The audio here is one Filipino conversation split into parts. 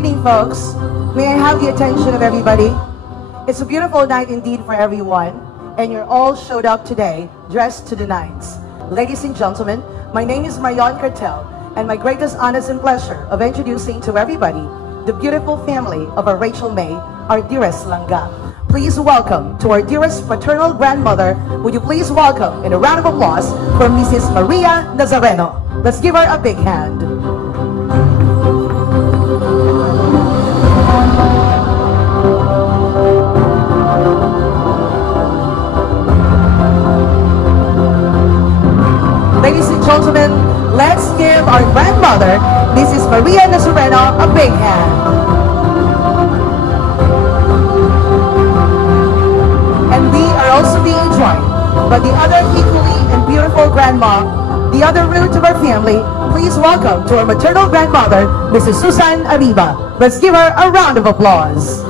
evening, folks. May I have the attention of everybody? It's a beautiful night indeed for everyone, and you're all showed up today, dressed to the nines. Ladies and gentlemen, my name is Marion Cartel, and my greatest honor and pleasure of introducing to everybody the beautiful family of our Rachel May, our dearest Langga. Please welcome to our dearest paternal grandmother. Would you please welcome in a round of applause for Mrs. Maria Nazareno. Let's give her a big hand. Ladies and gentlemen, let's give our grandmother, Mrs. Maria Nazareno, a big hand. And we are also being joined by the other equally and beautiful grandma, the other root of our family. Please welcome to our maternal grandmother, Mrs. Susan Arriba. Let's give her a round of applause.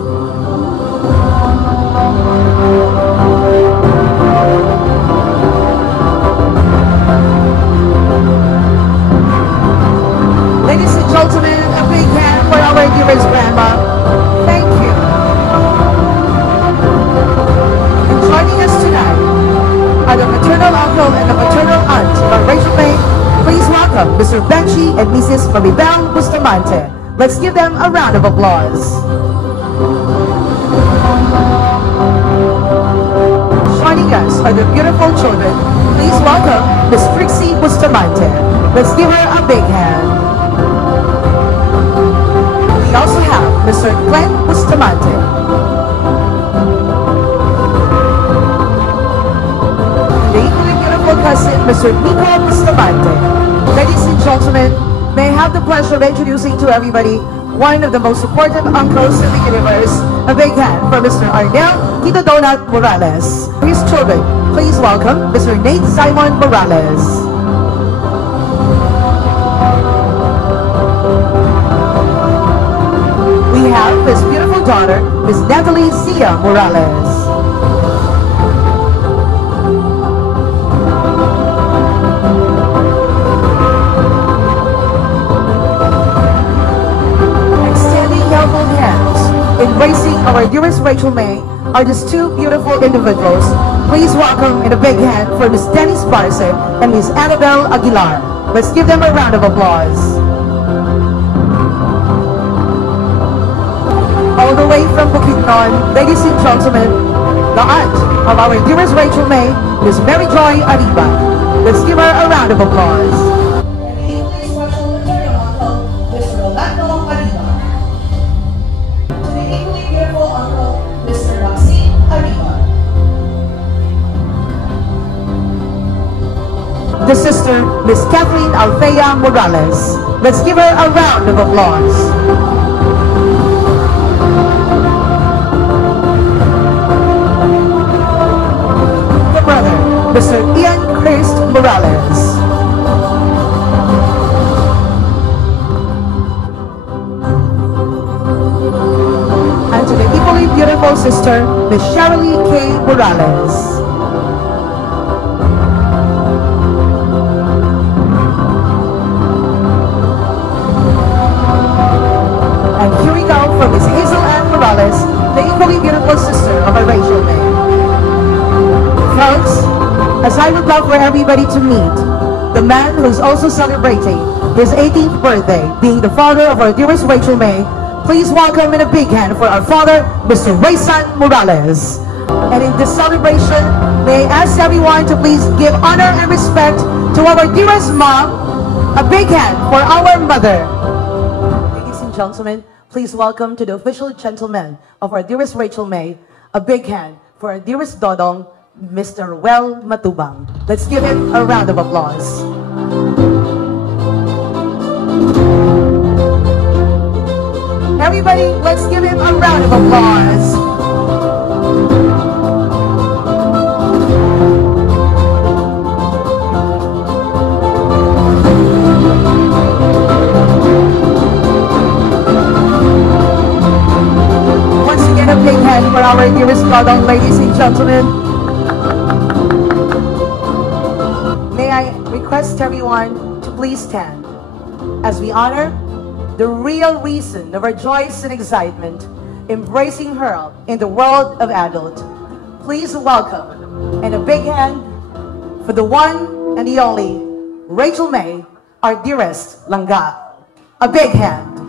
Ladies and gentlemen, a big hand for our dearest grandma. Thank you. And joining us tonight are the maternal uncle and the maternal aunt of Rachel May. Please welcome Mr. Benchi and Mrs. Maribel Bustamante. Let's give them a round of applause. Joining us are the beautiful children. Please welcome Miss Trixie Bustamante. Let's give her a big hand. We also have Mr. Glenn Bustamante. The equally beautiful cousin, Mr. Nico Bustamante. Ladies and gentlemen, may I have the pleasure of introducing to everybody one of the most supportive uncles in the universe. A big hand for Mr. Arnel Tito Donut Morales. His children, please welcome Mr. Nate Simon Morales. We have his beautiful daughter, Miss Natalie Sia Morales. Extending helpful hands, embracing our dearest Rachel May, are these two beautiful individuals. Please welcome in a big hand for Miss Dennis Barce and Miss Annabelle Aguilar. Let's give them a round of applause. All the way from Bukidnon, ladies and gentlemen, the aunt of our dearest Rachel May, Miss Mary Joy Arriba. Let's give her a round of applause. And the equally special maternal uncle, Mr. Rolando Arriba. To the equally beautiful uncle, Mr. Maxine Arriba. The sister, Miss Kathleen Althea Morales. Let's give her a round of applause. Mr. Ian Christ Morales. And to the equally beautiful sister, Miss Shirley K. Morales. And here we go for Miss Hazel Ann Morales, the equally beautiful sister of our Rachel May. Folks, as I would love for everybody to meet the man who is also celebrating his 18th birthday, being the father of our dearest Rachel May, please welcome in a big hand for our father, Mr. Rayson Morales. And in this celebration, may I ask everyone to please give honor and respect to our dearest mom. A big hand for our mother. Ladies and gentlemen, please welcome to the official gentleman of our dearest Rachel May. A big hand for our dearest Dodong, Mr. Well Matubang. Let's give him a round of applause. Everybody, let's give him a round of applause. Once again, a big hand for our dearest Dodong, ladies and gentlemen. May I request everyone to please stand as we honor the real reason of our joys and excitement, embracing her in the world of adult. Please welcome, and a big hand for the one and the only Rachel May, our dearest Langga. A big hand.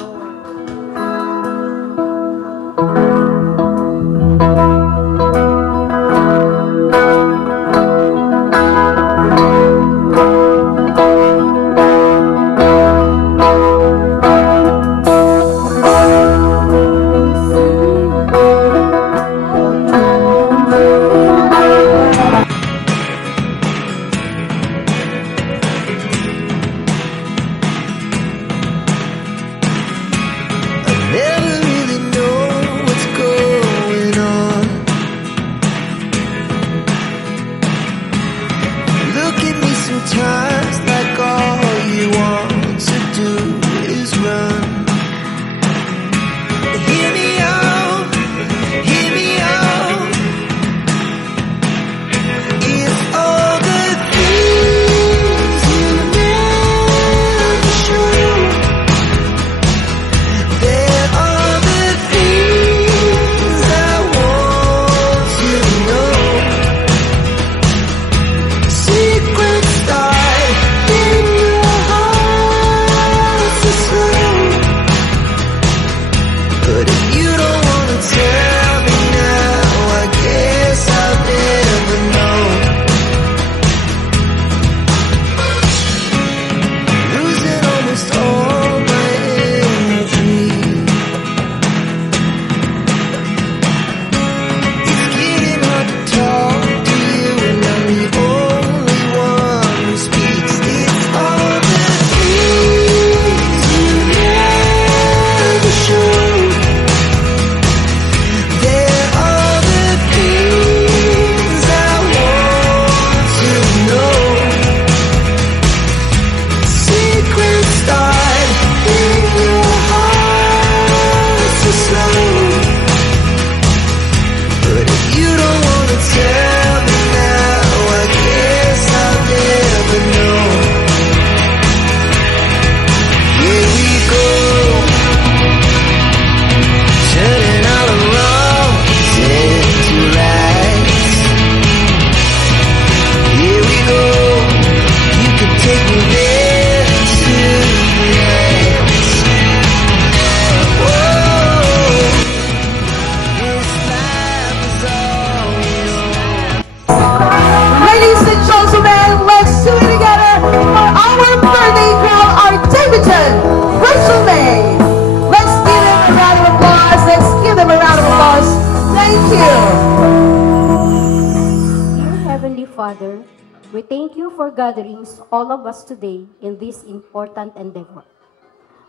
Father, we thank you for gathering all of us today in this important endeavor.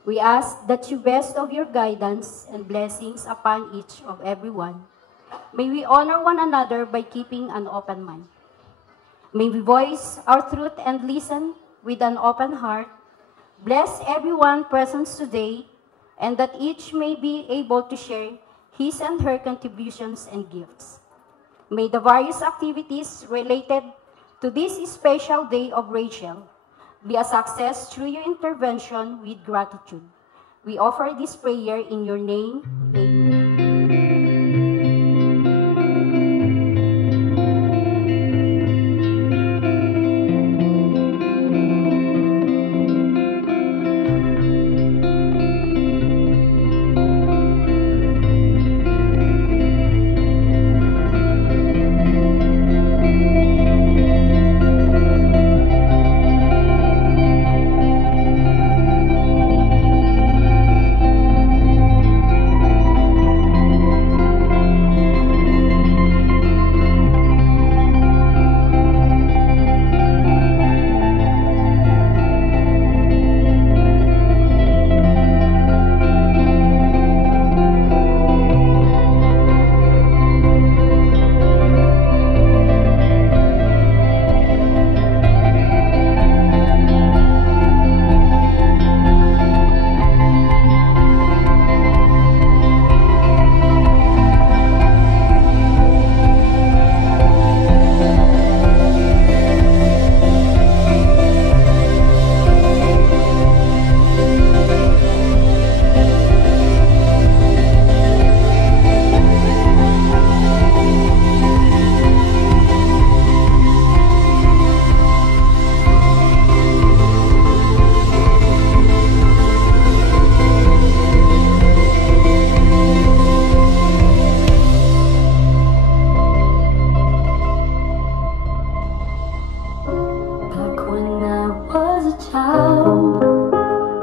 We ask that you bestow your guidance and blessings upon each of everyone. May we honor one another by keeping an open mind. May we voice our truth and listen with an open heart. Bless everyone present today, and that each may be able to share his and her contributions and gifts. May the various activities related to this special day of Rachel be a success through your intervention with gratitude. We offer this prayer in your name. Amen.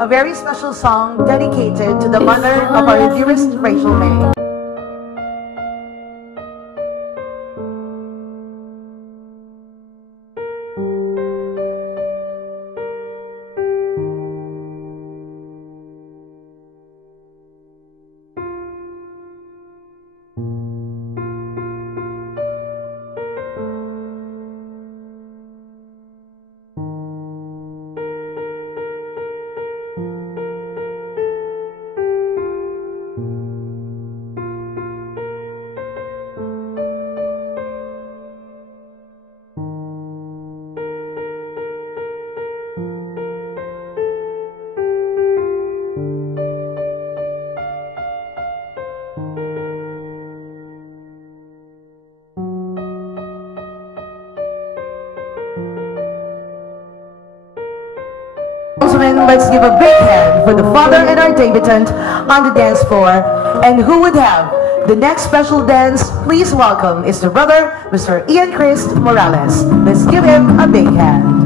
very special song dedicated to the mother of our dearest Rachel May. Let's give a big hand for the father and our debutant on the dance floor. And who would have the next special dance? Please welcome is the brother, Mr. Ian Chris Morales. Let's give him a big hand.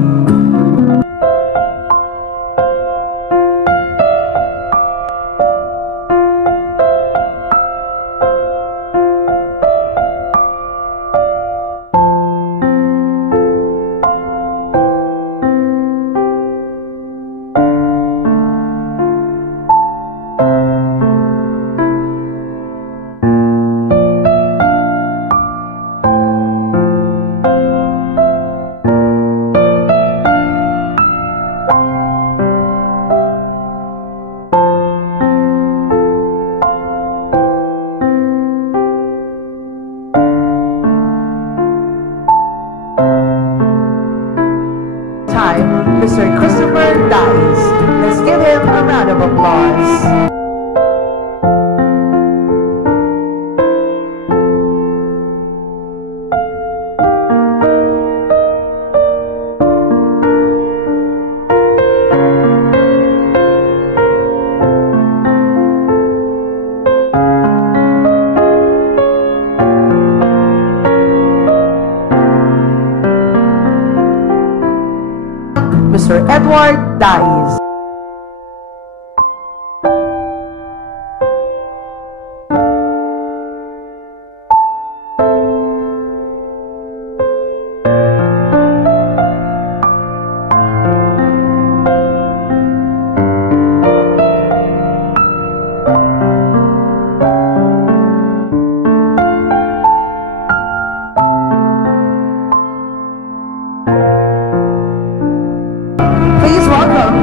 Mr. Christopher Dice. Let's give him a round of applause. Mr. Edward Dice.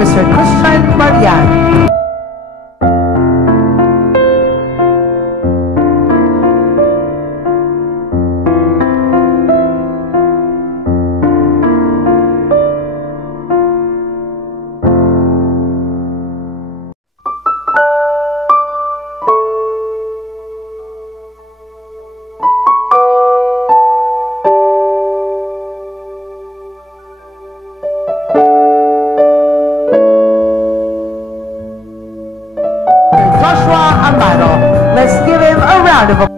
Mr. Christian Marian. Let's give him a round of applause.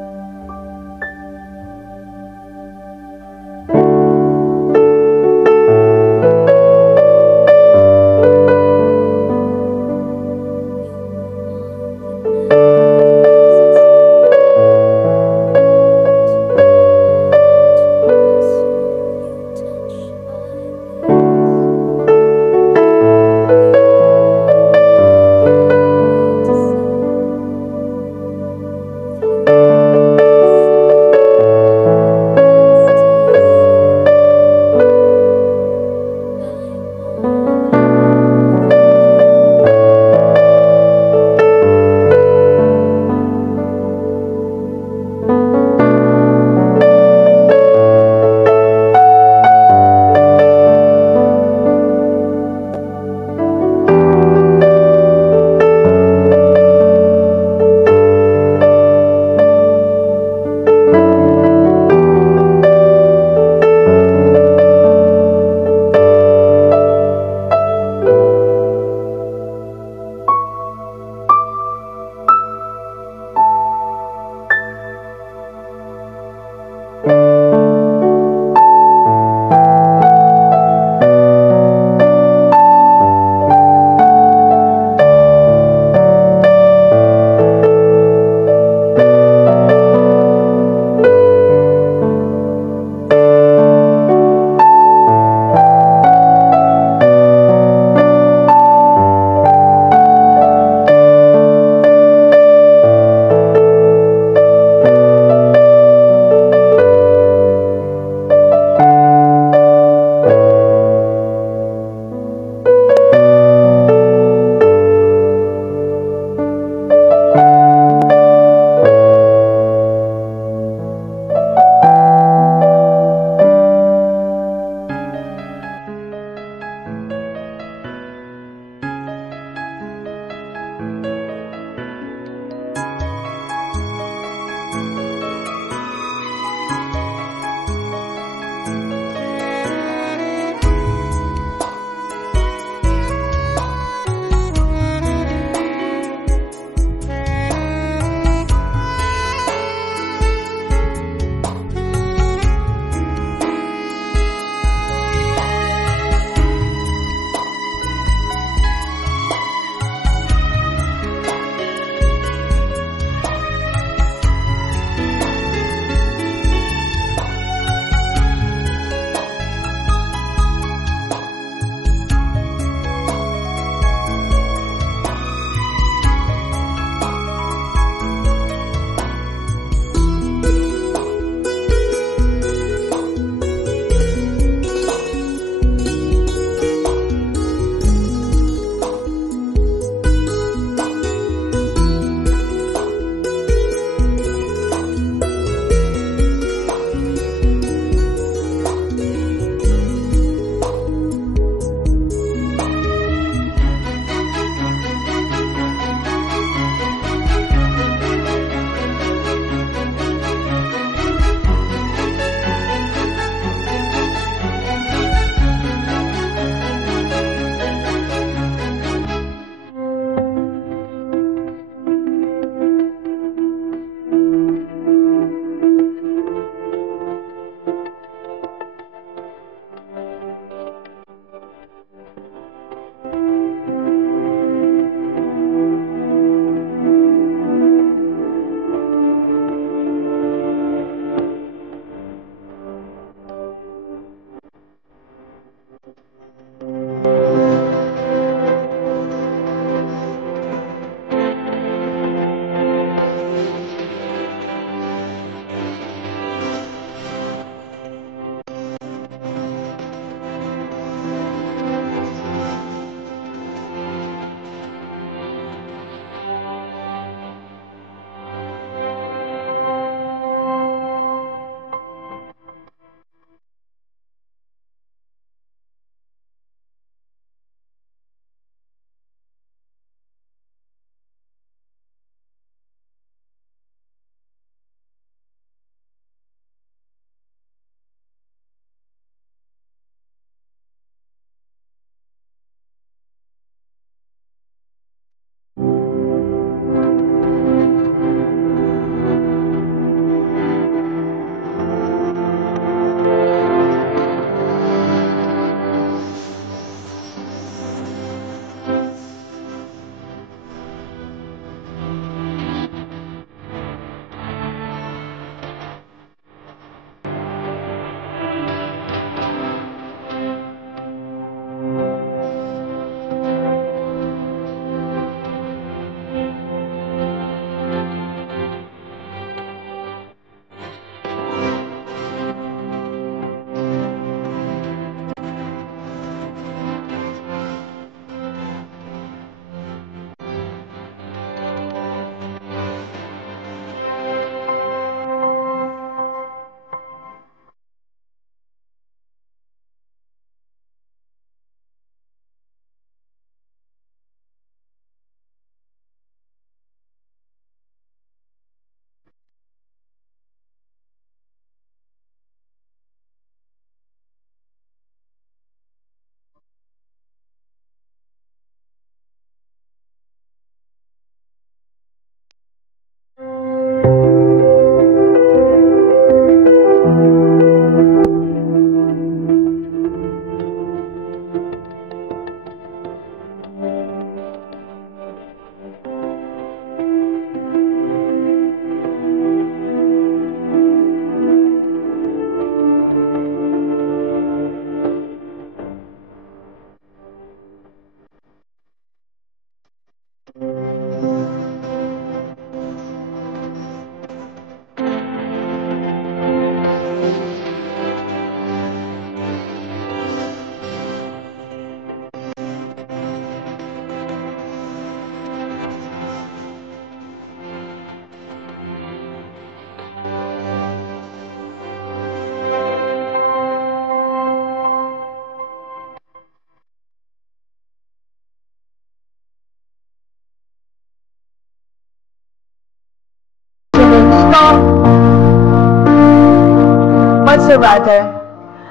Monserrate.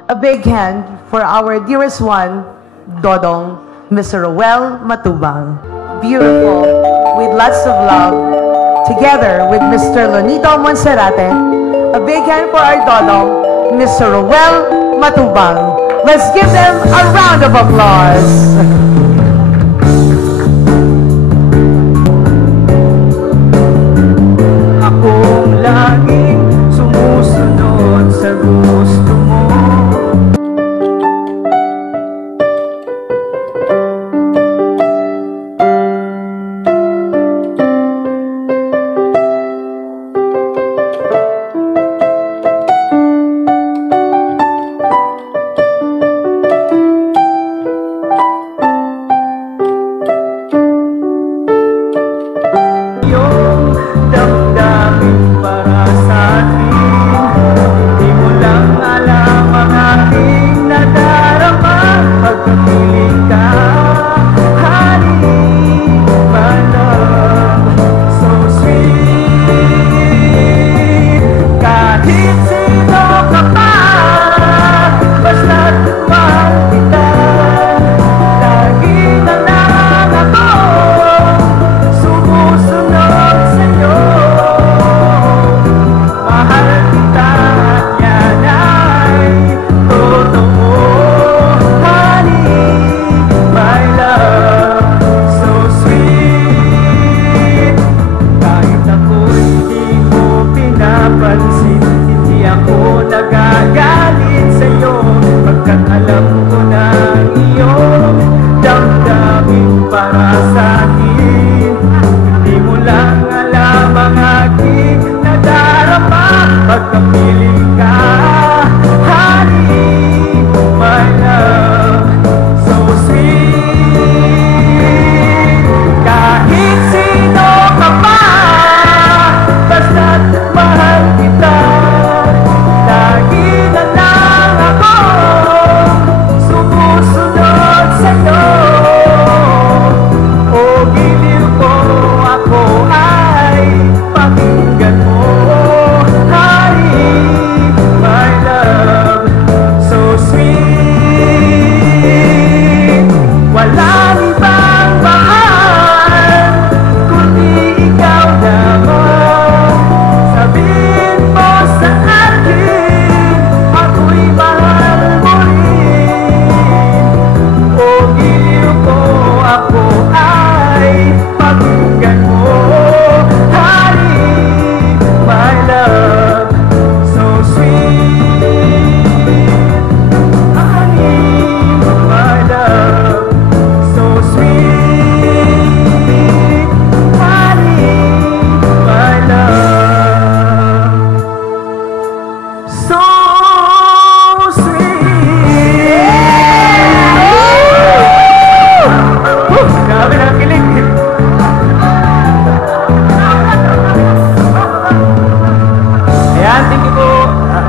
A big hand for our dearest one, Dodong, Mr. Roel Matubang. Beautiful, with lots of love, together with Mr. Lonito Monserrate. A big hand for our Dodong, Mr. Roel Matubang. Let's give them a round of applause. Akong laging sumusunod sa gusto mo.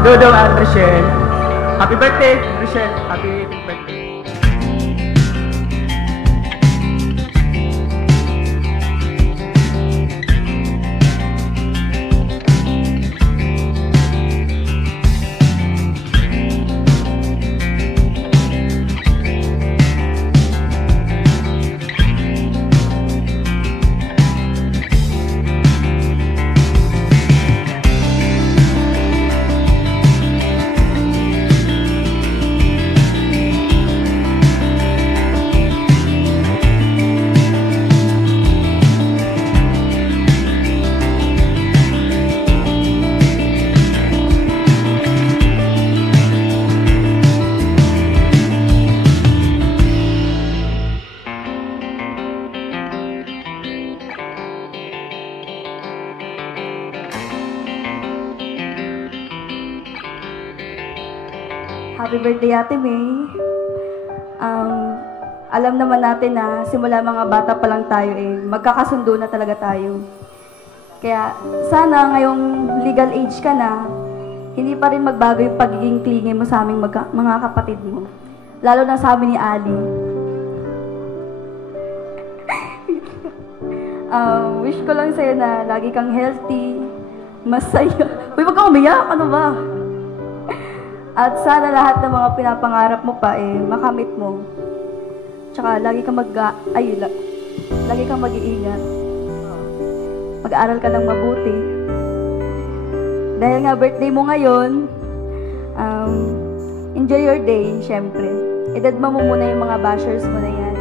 Dodong at Rochelle. Happy birthday, Rochelle. Happy birthday. Happy birthday, Ate May. Alam naman natin na simula mga bata pa lang tayo magkakasundo na talaga tayo. Kaya sana ngayong legal age ka na, hindi pa rin magbago yung pagiging clingy mo sa aming mga kapatid mo. Lalo na sa amin ni Ali. Wish ko lang sa'yo na lagi kang healthy, masaya. Uy, wag kang umiyak, ano ba? At sana lahat ng mga pinapangarap mo pa makamit mo. Tsaka lagi kang lagi kang mag-iingat. Mag-aaral ka ng mabuti. Dahil nga birthday mo ngayon, enjoy your day, syempre. Idadma mo muna yung mga bashers mo na yan.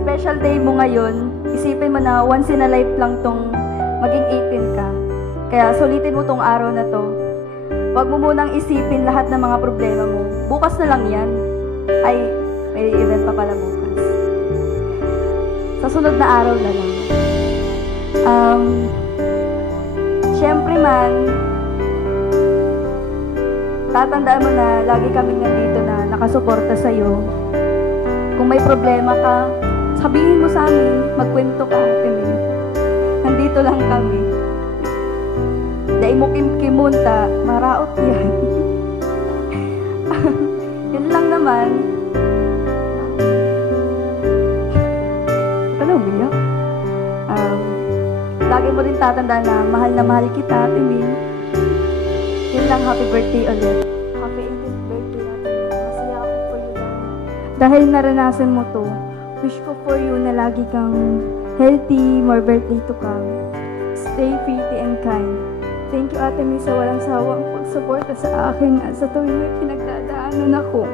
Special day mo ngayon, isipin mo na once in a life lang tong maging 18 ka. Kaya sulitin mo tong araw na to. Huwag mo munang isipin lahat ng mga problema mo. Bukas na lang yan. Ay, may event pa pala bukas. Sa sunod na araw na lang. Siyempre man, tatandaan mo na lagi kaming nandito na nakasuporta sa'yo. Kung may problema ka, sabihin mo sa amin, magkwento ka, Timmy. Nandito lang kami. Dahil mo kimunta, maraot yan. Yun lang naman. Ano, biyak? Lagi mo rin tatandaan na mahal kita, Timmy. Yun lang, happy birthday ulit. Happy 18th birthday natin. Masaya ako for you dahil naranasan mo to. Wish ko for you na lagi kang healthy, more birthday to come. Stay pretty and kind. Thank you, Ate May, sa walang sawang pagsuporta sa akin at sa tuwing may pinagdadaanan ako.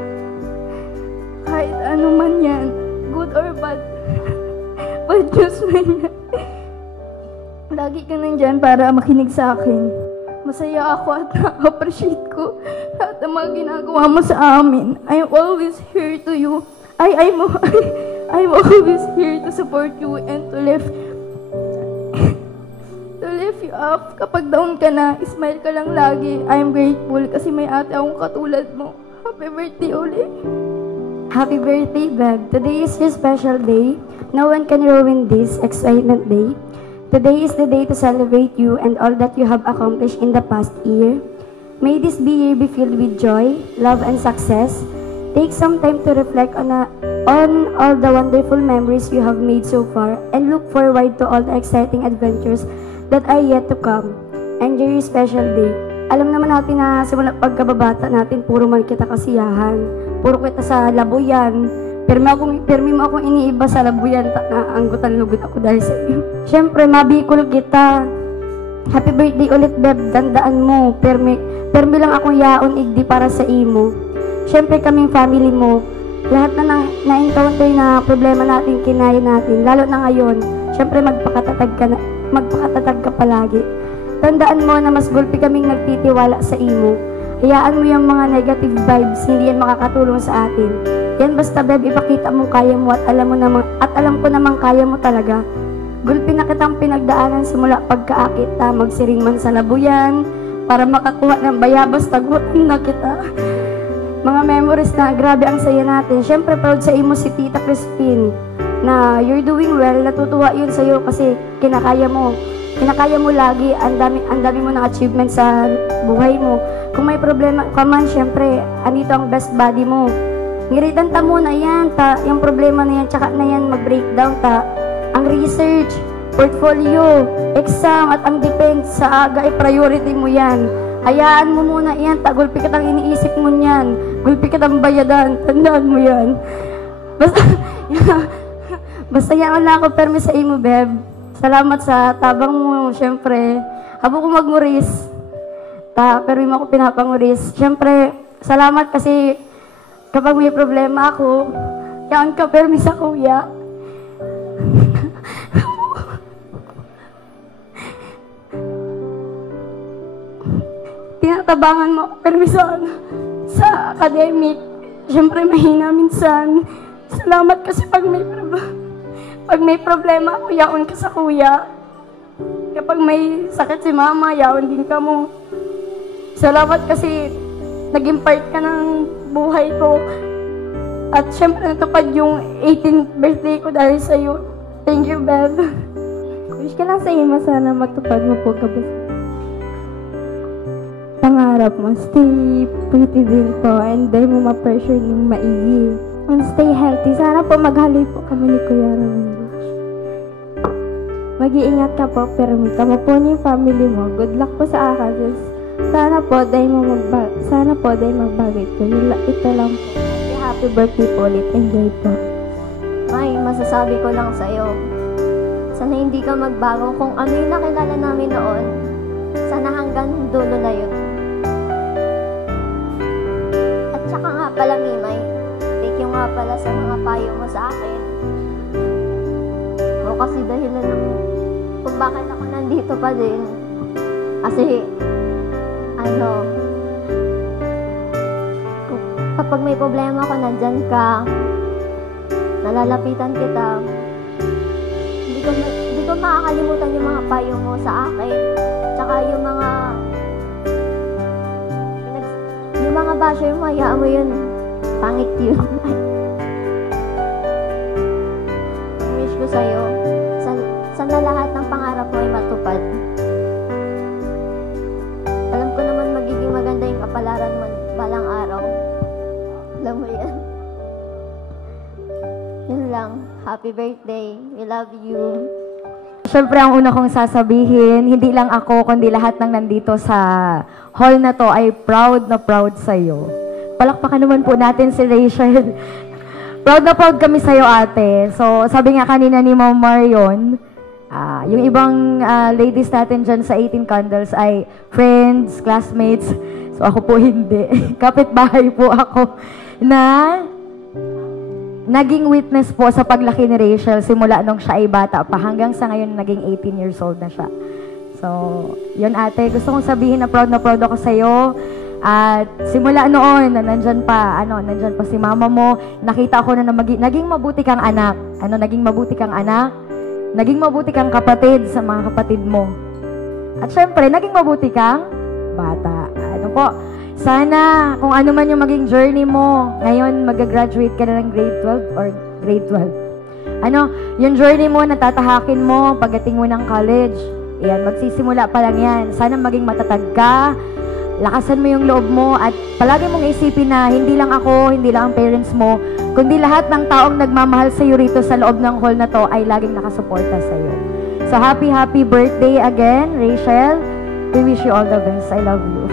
Kahit ano man yan, good or bad, bad news man yan. Lagi ka nandyan para makinig sa akin. Masaya ako at na-appreciate ko lahat ng mga ginagawa mo sa amin. I'm always here to you. I'm always here to support you and to lift you up. Kapag down ka na, smile ka lang lagi. I'm grateful kasi may ate akong katulad mo. Happy birthday ulit. Happy birthday, Beb. Today is your special day. No one can ruin this excitement day. Today is the day to celebrate you and all that you have accomplished in the past year. May this year be filled with joy, love, and success. Take some time to reflect on all the wonderful memories you have made so far and look forward to all the exciting adventures that are yet to come. Enjoy your special day. Alam naman natin na simula pagkababata natin, puro man kita kasiyahan. Puro kita sa labuyan. Permi mo akong iniiba sa labuyan, naanggutan lugod ako dahil sa iyo. Siyempre, mabikol kita. Happy birthday ulit, Beb. Tandaan mo, permi lang akong yaon igdi para sa imo. Siyempre, kaming family mo. Lahat na na-encounter na problema natin, kinaya natin. Lalo na ngayon, siyempre magpakatatag ka palagi. Tandaan mo na mas gulpi kaming nagtitiwala sa imo. Hayaan mo yung mga negative vibes, hindi yan makakatulong sa atin. Yan basta, Beb, ipakita mo kaya mo at alam ko namang kaya mo talaga. Gulpi na kitang pinagdaanan simula pagkaakit, magsiring man sa labuyan, para makakuha ng bayabas, tagutin na kita. Mga memories na grabe ang saya natin. Siyempre, proud sa imo si Tita Crispin na you're doing well. Natutuwa yun sa'yo kasi kinakaya mo lagi. Ang dami mo ng achievement sa buhay mo. Kung may problema ka man, siyempre, andito ang best buddy mo. Ngiritan ta muna yan, yung problema na yan, tsaka na yan mag-breakdown ang research, portfolio, exam, at ang defense sa aga, priority mo yan. Hayaan mo muna yan, gulpi kitang iniisip mo yan, gulpi kitang bayadan, tandaan mo yan. Basta yan lang ako permi sa imo, Beb. Salamat sa tabang mo, syempre. Habo ko magmuris, pero mo ako pinapanguris. Syempre, salamat kasi kapag may problema ako, yan ka permi sa kuya. Tinatabangan mo permission sa academic. Siyempre, mahina minsan. Salamat kasi pag may problema ako, yaon ka sa kuya. Kapag may sakit si mama, yaon din ka mo. Salamat kasi naging part ka ng buhay ko. At siyempre, natupad yung 18th birthday ko dahil sa'yo. Thank you, Beb. Wish ka lang sa ima, sana matupad mo po kabus. Pangarap mo, stay pretty din po and dahil mo ma-pressure ng maigi. And stay healthy. Sana po maghali po kami ni Kuya Rowan. Mag-iingat ka po, pero may kamo po niyo yung family mo. Good luck po sa akin. Sana po dahil magbago ito. Ito lang po. Happy birthday po ulit. Enjoy po. May, masasabi ko lang sa'yo. Sana hindi ka magbago kung ano yung nakilala namin noon. Sana hanggang dulo na yun. At saka nga pala, Mimay, thank you nga pala sa mga payo mo sa akin. O kasi dahilan ng kung bakit ako nandito pa din. Kasi, kapag may problema ko, nandyan ka, nalalapitan kita, hindi ko makakalimutan yung mga payo mo sa akin, tsaka yung mga basher mo, hayaan mo yun, pangit yun. Wish ko sa'yo, sana lahat ng pangarap mo ay matupad. Alam ko naman magiging maganda yung kapalaran mo balang araw. Alam mo yan. Yun lang. Happy birthday. We love you. Siyempre, ang una kong sasabihin, hindi lang ako, kundi lahat ng nandito sa hall na to ay proud na proud sa'yo. Palakpakan naman po natin si Rachel. Proud na proud kami sa'yo, ate. So, sabi nga kanina ni Ma'am Marion, yung ibang ladies natin dyan sa 18 Candles ay friends, classmates. So, ako po hindi. Kapitbahay po ako na naging witness po sa paglaki ni Rachel simula nung siya ay bata pa hanggang sa ngayon naging 18 years old na siya. So, yun ate, gusto kong sabihin na proud ako sa'yo. At simula noon na nandyan pa si mama mo, nakita ko na naging mabuti kang anak. Naging mabuti kang anak, naging mabuti kang kapatid sa mga kapatid mo. At syempre, naging mabuti kang bata. Sana kung ano man yung maging journey mo, ngayon mag-graduate ka na ng grade 12 or grade 12. Yung journey mo, natatahakin mo pagdating mo ng college. Yan, magsisimula pa lang yan. Sana maging matatag ka, lakasan mo yung loob mo, at palagi mong isipin na hindi lang ako, hindi lang ang parents mo, kundi lahat ng taong nagmamahal sa iyo rito sa loob ng hall na to ay laging nakasuporta sa iyo. So happy birthday again, Rachel. We wish you all the best. I love you.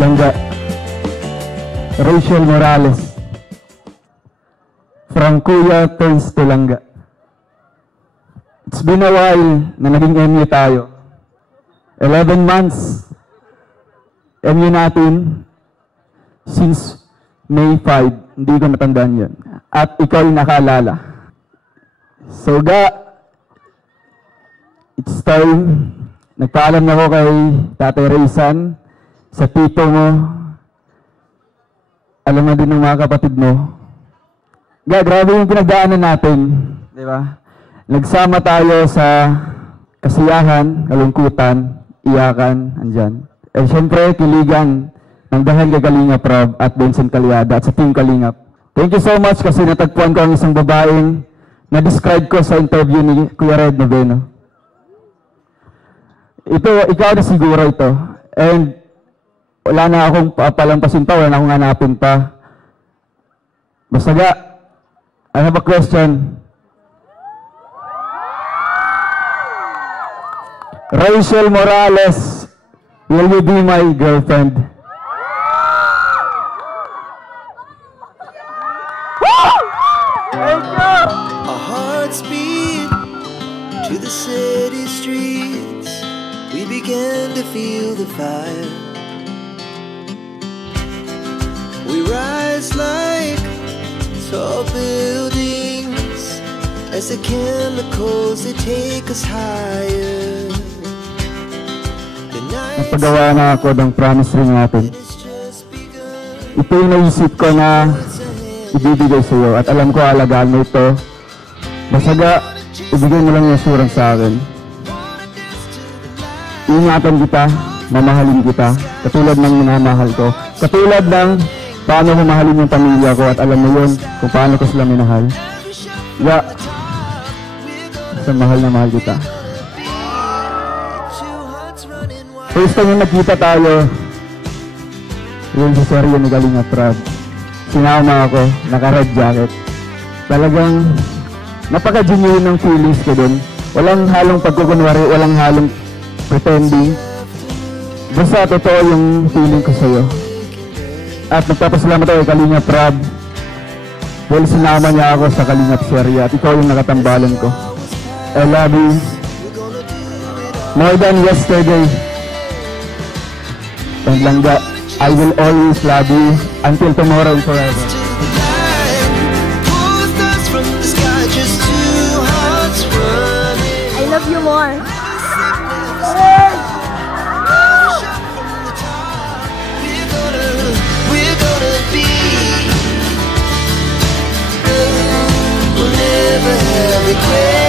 Langga. Rachel Morales. From Kuya turns to Langga. It's been a while na naging MU tayo. 11 months MU natin since May 5. Hindi ko natandaan yun. At ikaw yung nakaalala. So, it's time. Nagpaalam na ako kay Tatay Raysan, sa tito mo. Alam na din ng mga kapatid mo. Grabe yung pinagdaanan natin. Di ba? Nagsama tayo sa kasiyahan, kalungkutan, iyakan, andyan. Eh, syempre, kiligan ng dahil kay Kalingap Rob at Vincent Calyada at sa Team Kalingap. Thank you so much kasi natagpuan ko ang isang babaeng na-describe ko sa interview ni Kuya Red Noveno. Ikaw na siguro ito. And wala na akong palampasin pa, wala na akong hanapin pa. Basta I have a question. Rachel Morales, will you be my girlfriend? Thank you! Our hearts beat to the city streets. We began to feel the fire. We rise like tall buildings as the chemicals they take us higher. Napagawa na ako ng promise ring natin. Ito yung naisip ko na ibibigay sa iyo at alam ko alagaan mo ito. Basaga, ibigay mo lang yung assurance sa akin. Ingatan kita, mamahalin kita, katulad ng minamahal ko. Katulad ng paano ko mahalin yung pamilya ko at alam mo yun kung paano ko sila minahal. Sa mahal na mahal kita. First time yung nagkita tayo, yun sa serye ni Kalingap Rob. Sinama ako, naka-red jacket. Talagang napaka-genuine ng feelings ko dun. Walang halong pagkukunwari, walang halong pretending. Basta totoo yung feeling ko sa'yo. At nagpapasalamat ako kay Kalingap Rob. Dahil sinama niya ako sa Kalingap serye at ikaw yung nakatambalan ko. I love you more than yesterday. And Langga, I will always love you until tomorrow and forever. I love you more. We're gonna be. We'll never have regrets.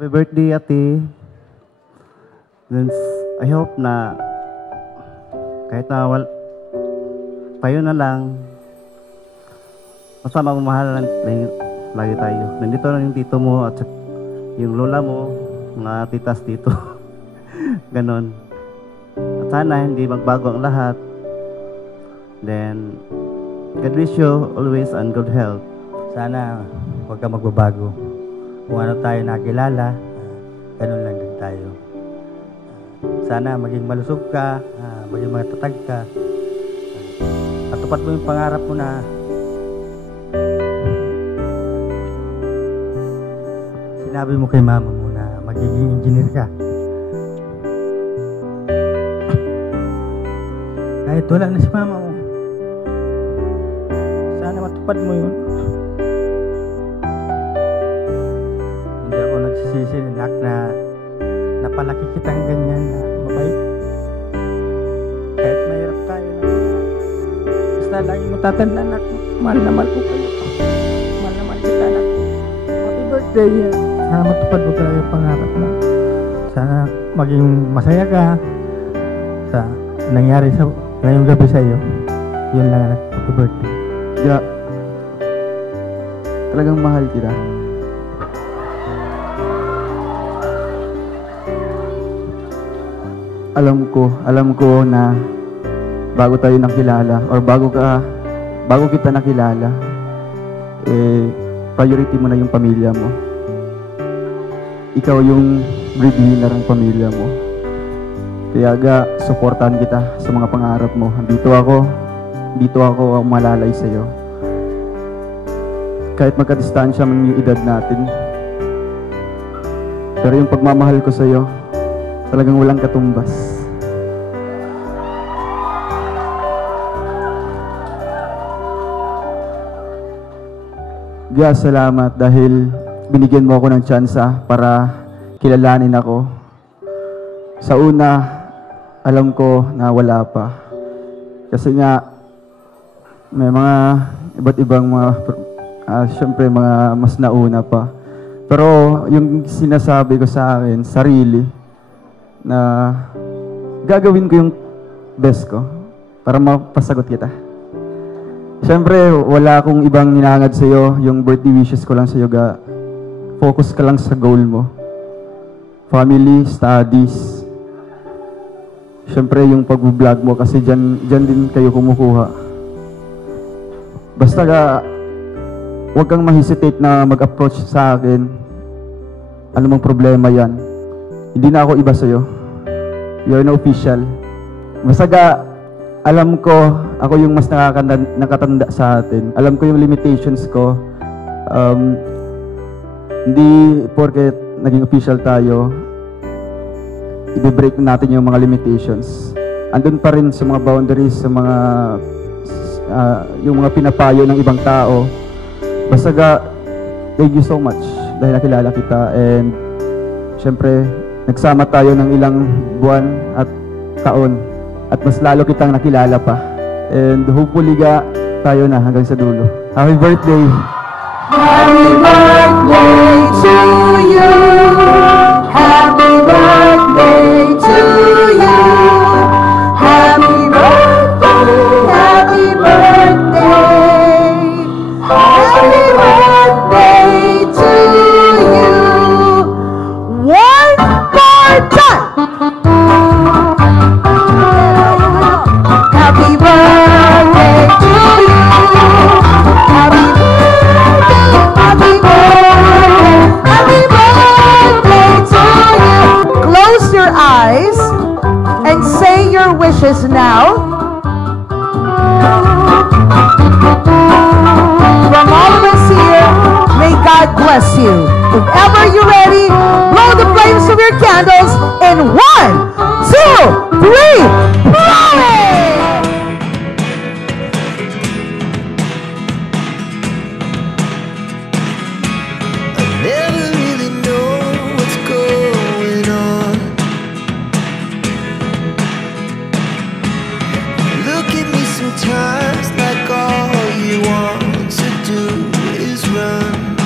Happy birthday, Ate. I hope na kahit na tayo na lang, basta magmamahalan lagi tayo. Nandito na yung tito mo at yung lola mo, mga titas dito. Ganon. At sana hindi magbago ang lahat. Then, God bless you always and good health. Sana huwag ka magbabago. Kung ano tayo nakilala, ganun lang din tayo. Sana maging malusog ka, maging matatag ka. At tupat mo yung pangarap mo na sinabi mo kay mama mo na magiging engineer ka. Kahit wala na si mama mo, sana matupad mo yun. Hindi ako nagsisisi, nak, na napalaki kitang ganyan na mabait. Kahit mahirap tayo na basta lagi mo tatanda, nak, mahal na mahal ko kayo. Mahal na mahal kita, nak. birthday niya. Sana matupad mo talaga yung pangarap mo. Sana maging masaya ka sa nangyari sa ngayong gabi sa iyo. Yun lang ang happy birthday. Ja, talagang mahal kita. Alam ko na bago tayo nakilala or bago kita nakilala, priority mo na yung pamilya mo. Ikaw yung breadwinner ng pamilya mo. Kaya suportahan kita sa mga pangarap mo. Dito ako ang malalay sa'yo. Kahit magkadistansya man yung edad natin. Pero yung pagmamahal ko sa'yo, talagang walang katumbas. Salamat dahil binigyan mo ako ng tsansa para kilalanin ako. Sa una, alam ko na wala pa. Kasi nga, may mga iba't ibang syempre mga mas nauna pa. Pero yung sinasabi ko sa akin, sarili, na gagawin ko yung best ko para mapasagot kita. Siyempre, wala akong ibang hinahangad sa'yo. Yung birthday wishes ko lang sa'yo, focus ka lang sa goal mo. Family, studies. Siyempre, yung pag-vlog mo kasi dyan din kayo kumukuha. Basta huwag kang ma-hesitate na mag-approach sa akin. Ano mang problema yan. Hindi na ako iba sa'yo. You're no official. Basta alam ko, ako yung mas nakatanda sa atin. Alam ko yung limitations ko. Hindi porket naging official tayo, i-break natin yung mga limitations. Andun pa rin sa mga boundaries, sa mga yung mga pinapayo ng ibang tao. Basta thank you so much dahil nakilala kita, and syempre nagsama tayo ng ilang buwan at taon. At mas lalo kitang nakilala pa. And hopefully tayo na hanggang sa dulo. Happy birthday! Happy birthday to you! Happy birthday to you! Happy birthday! Happy birthday! Happy birthday to you! One more time! Happy birthday to you. Happy birthday, happy birthday, happy birthday to you. Close your eyes and say your wishes now. From all of us here, may God bless you. If ever you're ready, blow the flames of your candles in 1, 2, 3, blow it! Never really know what's going on. Look at me sometimes like all you want to do is run.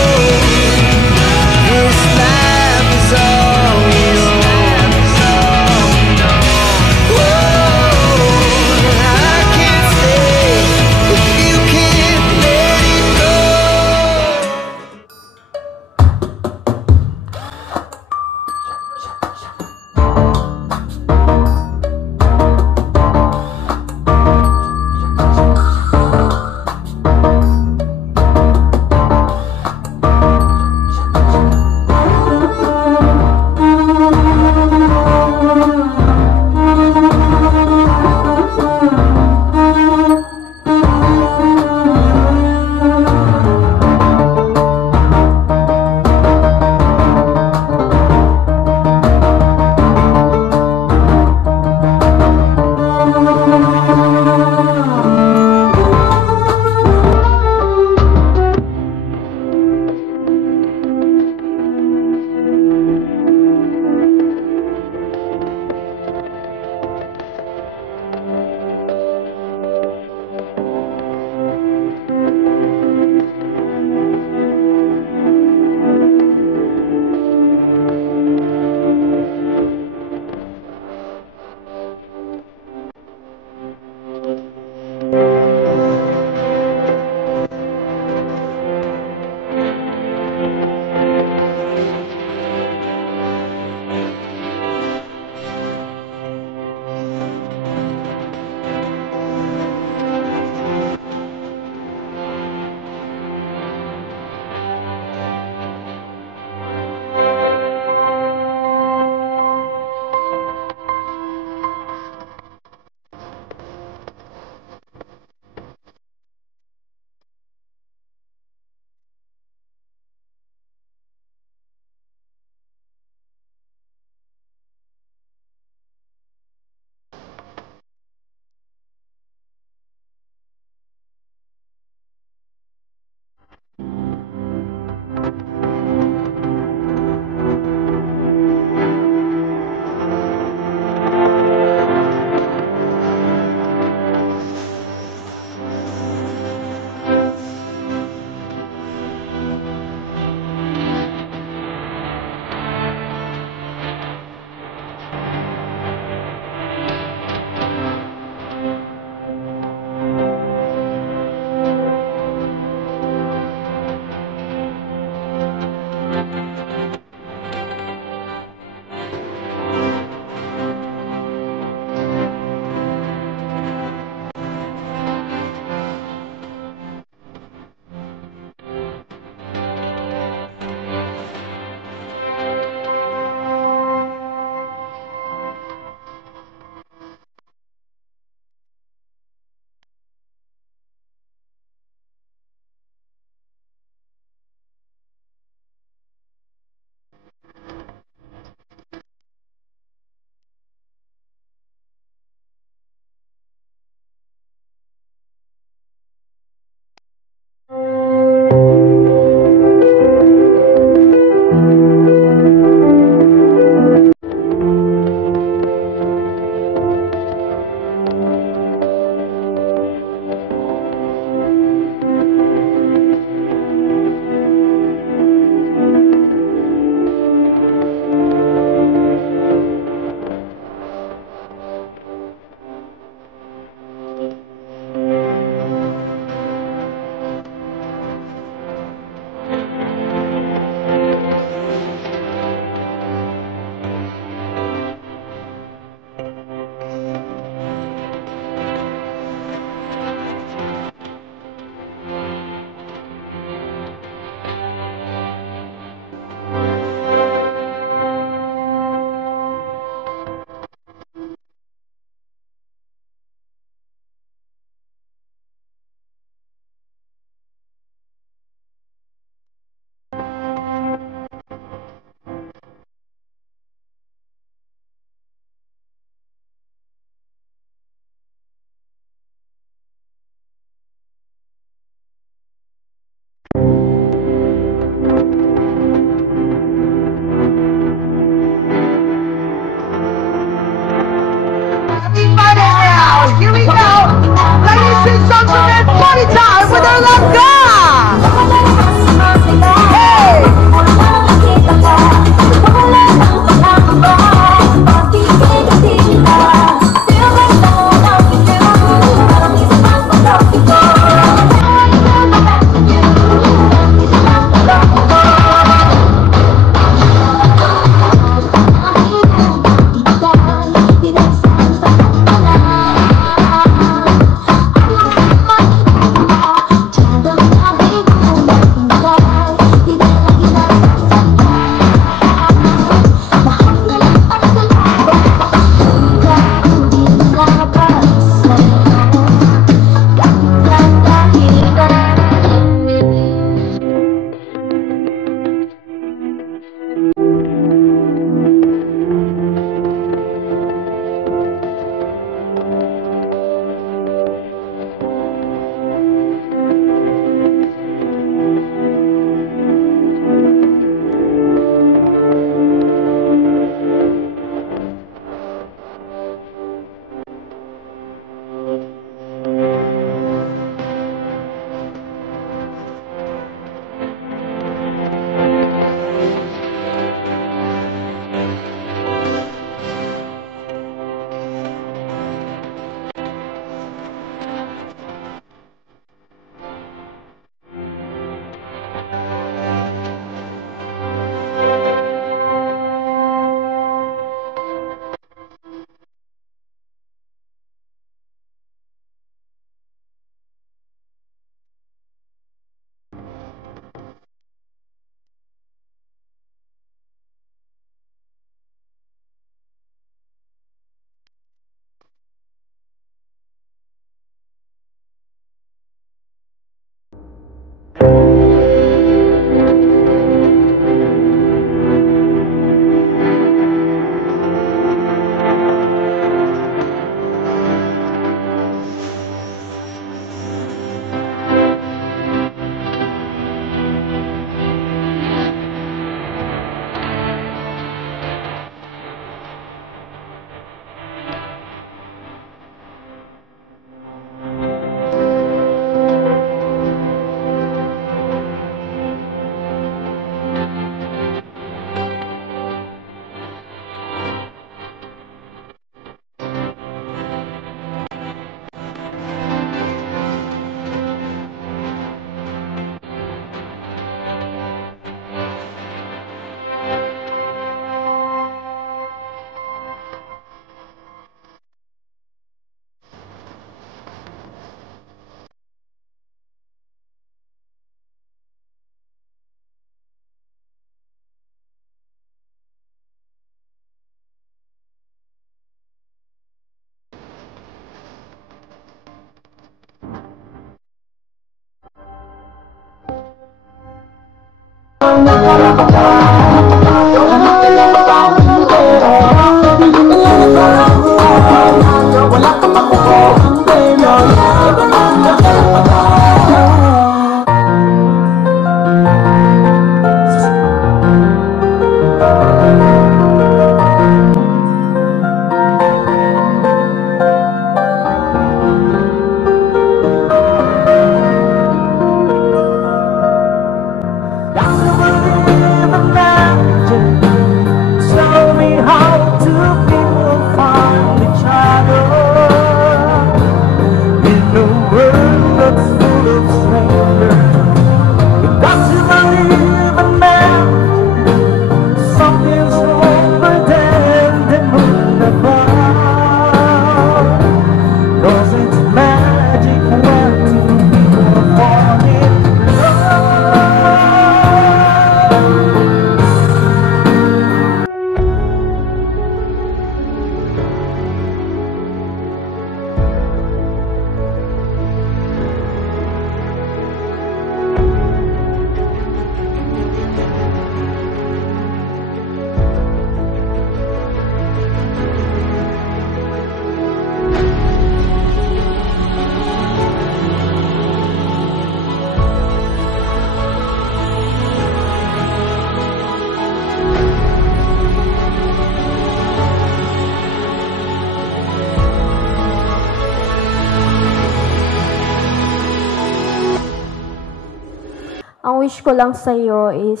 ang wish ko lang sa iyo is,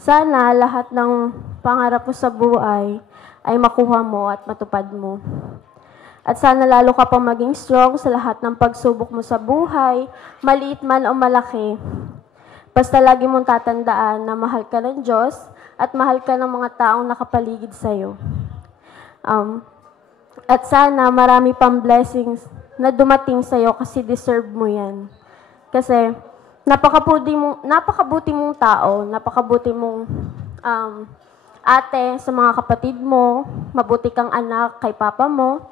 sana lahat ng pangarap mo sa buhay ay makuha mo at matupad mo. At sana lalo ka pang maging strong sa lahat ng pagsubok mo sa buhay, maliit man o malaki. Basta lagi mong tatandaan na mahal ka ng Diyos at mahal ka ng mga taong nakapaligid sa iyo. At sana marami pang blessings na dumating sa iyo kasi deserve mo yan. Kasi napakabuti mong tao, napakabuti mong ate sa mga kapatid mo, mabuti kang anak kay papa mo.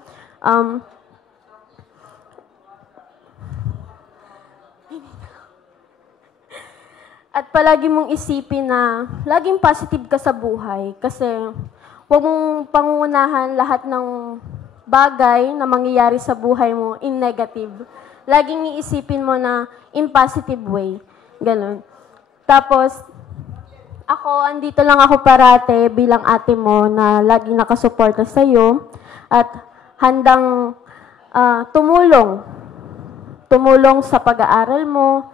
At palagi mong isipin na laging positive ka sa buhay kasi huwag mong pangungunahan lahat ng bagay na mangyayari sa buhay mo in negative. Laging iisipin mo na in positive way. Ganun. Tapos, andito lang ako parate bilang ate mo na laging nakasuporta sa'yo at handang tumulong sa pag-aaral mo,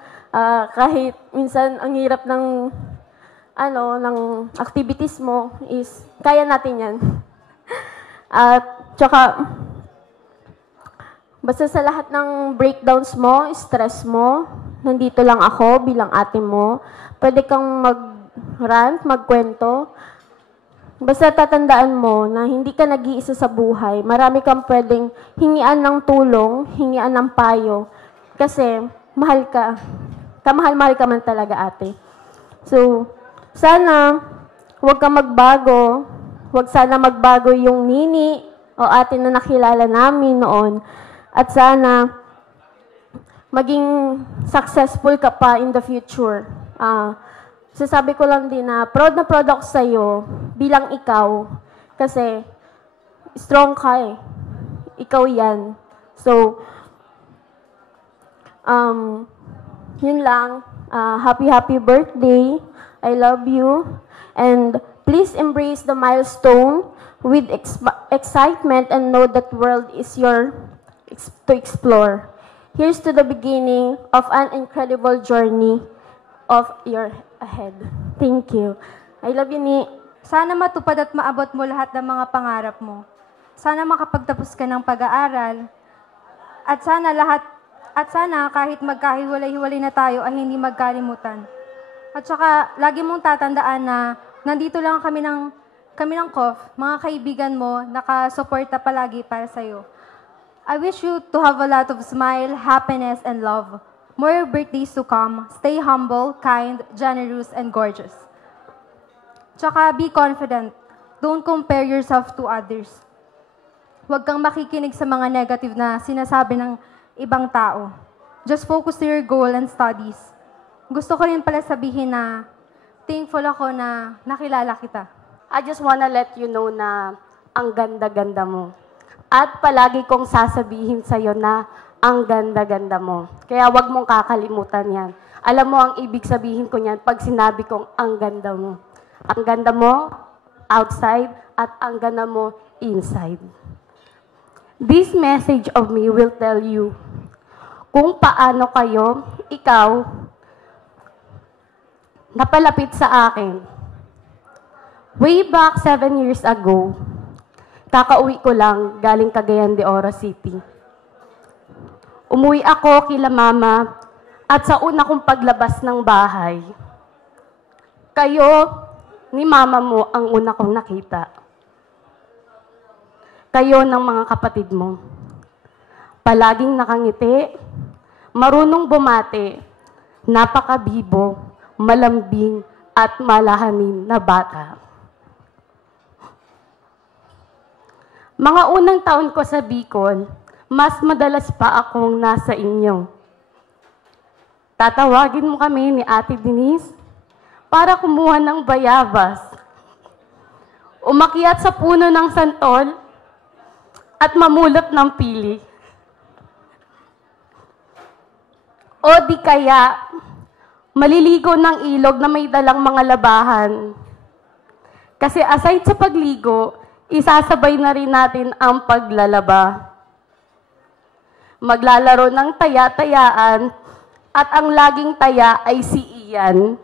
kahit minsan ang hirap ng activities mo is kaya natin yan. At tsaka basta sa lahat ng breakdowns mo, stress mo, nandito lang ako bilang ate mo. Pwede kang mag-rant, magkwento. Basta tatandaan mo na hindi ka nag-iisa sa buhay. Marami kang pwedeng hingian ng tulong, hingian ng payo. Kasi mahal ka. Kamahal-mahal ka man talaga, ate. So, sana huwag kang magbago. Huwag sana magbago yung nini o ate na nakilala namin noon. At sana maging successful ka pa in the future. Sasabi ko lang din na proud ako sa'yo bilang ikaw. Kasi strong ka eh. Ikaw yan. So, yun lang. Happy birthday. I love you. And please embrace the milestone with excitement and know that world is your to explore. Here's to the beginning of an incredible journey of your ahead. Thank you. I love you, Ni. Sana matupad at maabot mo lahat ng mga pangarap mo. Sana makapagtapos ka ng pag-aaral. At sana kahit magkahiwalay-hiwalay na tayo ay hindi magkalimutan. At saka lagi mong tatandaan na nandito lang kami ng COF, mga kaibigan mo, nakasuporta palagi para sa'yo. I wish you to have a lot of smile, happiness, and love. More birthdays to come. Stay humble, kind, generous, and gorgeous. Tsaka be confident. Don't compare yourself to others. Huwag kang makikinig sa mga negative na sinasabi ng ibang tao. Just focus to your goal and studies. Gusto ko rin pala sabihin na thankful ako na nakilala kita. I just wanna let you know na ang ganda-ganda mo. At palagi kong sasabihin sa'yo na ang ganda-ganda mo. Kaya wag mong kakalimutan yan. Alam mo ang ibig sabihin ko niyan pag sinabi kong ang ganda mo. Ang ganda mo outside at ang ganda mo inside. This message of me will tell you kung paano ikaw, napalapit sa akin. Way back 7 years ago, kakauwi ko lang galing Cagayan de Oro City. Umuwi ako kila mama at sa una kong paglabas ng bahay, kayo ni mama mo ang una kong nakita. Kayo ng mga kapatid mo. Palaging nakangiti, marunong bumati, napakabibo, malambing at malahanin na bata. Mga unang taon ko sa Bicol, mas madalas pa akong nasa inyo. Tatawagin mo kami ni Ate Denise para kumuha ng bayabas. Umakyat sa puno ng santol at mamulot ng pili. O di kaya, maliligo ng ilog na may dalang mga labahan. Kasi aside sa pagligo, isasabay na rin natin ang paglalaba. Maglalaro ng taya-tayaan at ang laging taya ay si Ian.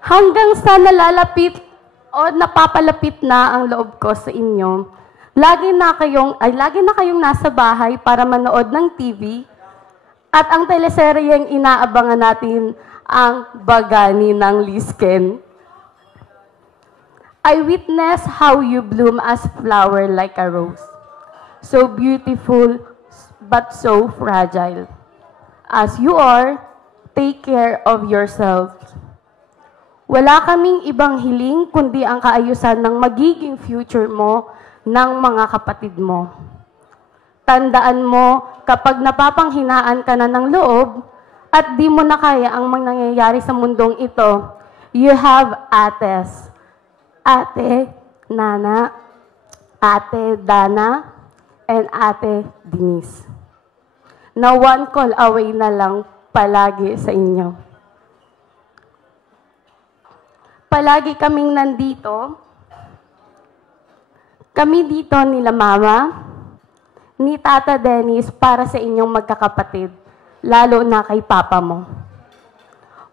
Hanggang sa nalalapit o napapalapit na ang loob ko sa inyo, lagi na kayong nasa bahay para manood ng TV at ang teleseryeng inaabangan natin ang Bagani ng Lisken. I witness how you bloom as flower like a rose, so beautiful but so fragile. As you are, take care of yourself. Wala kaming ibang hiling kundi ang kaayusan ng magiging future mo ng mga kapatid mo. Tandaan mo, kapag napapanghinaan ka na ng loob at di mo na kaya ang mga nangyayari sa mundong ito, you have ates. Ate Nana, Ate Dana, and Ate Denise. Na one call away na lang palagi sa inyo. Palagi kaming nandito. Kami dito nila Mama, ni Tata Dennis para sa inyong magkakapatid, lalo na kay Papa mo.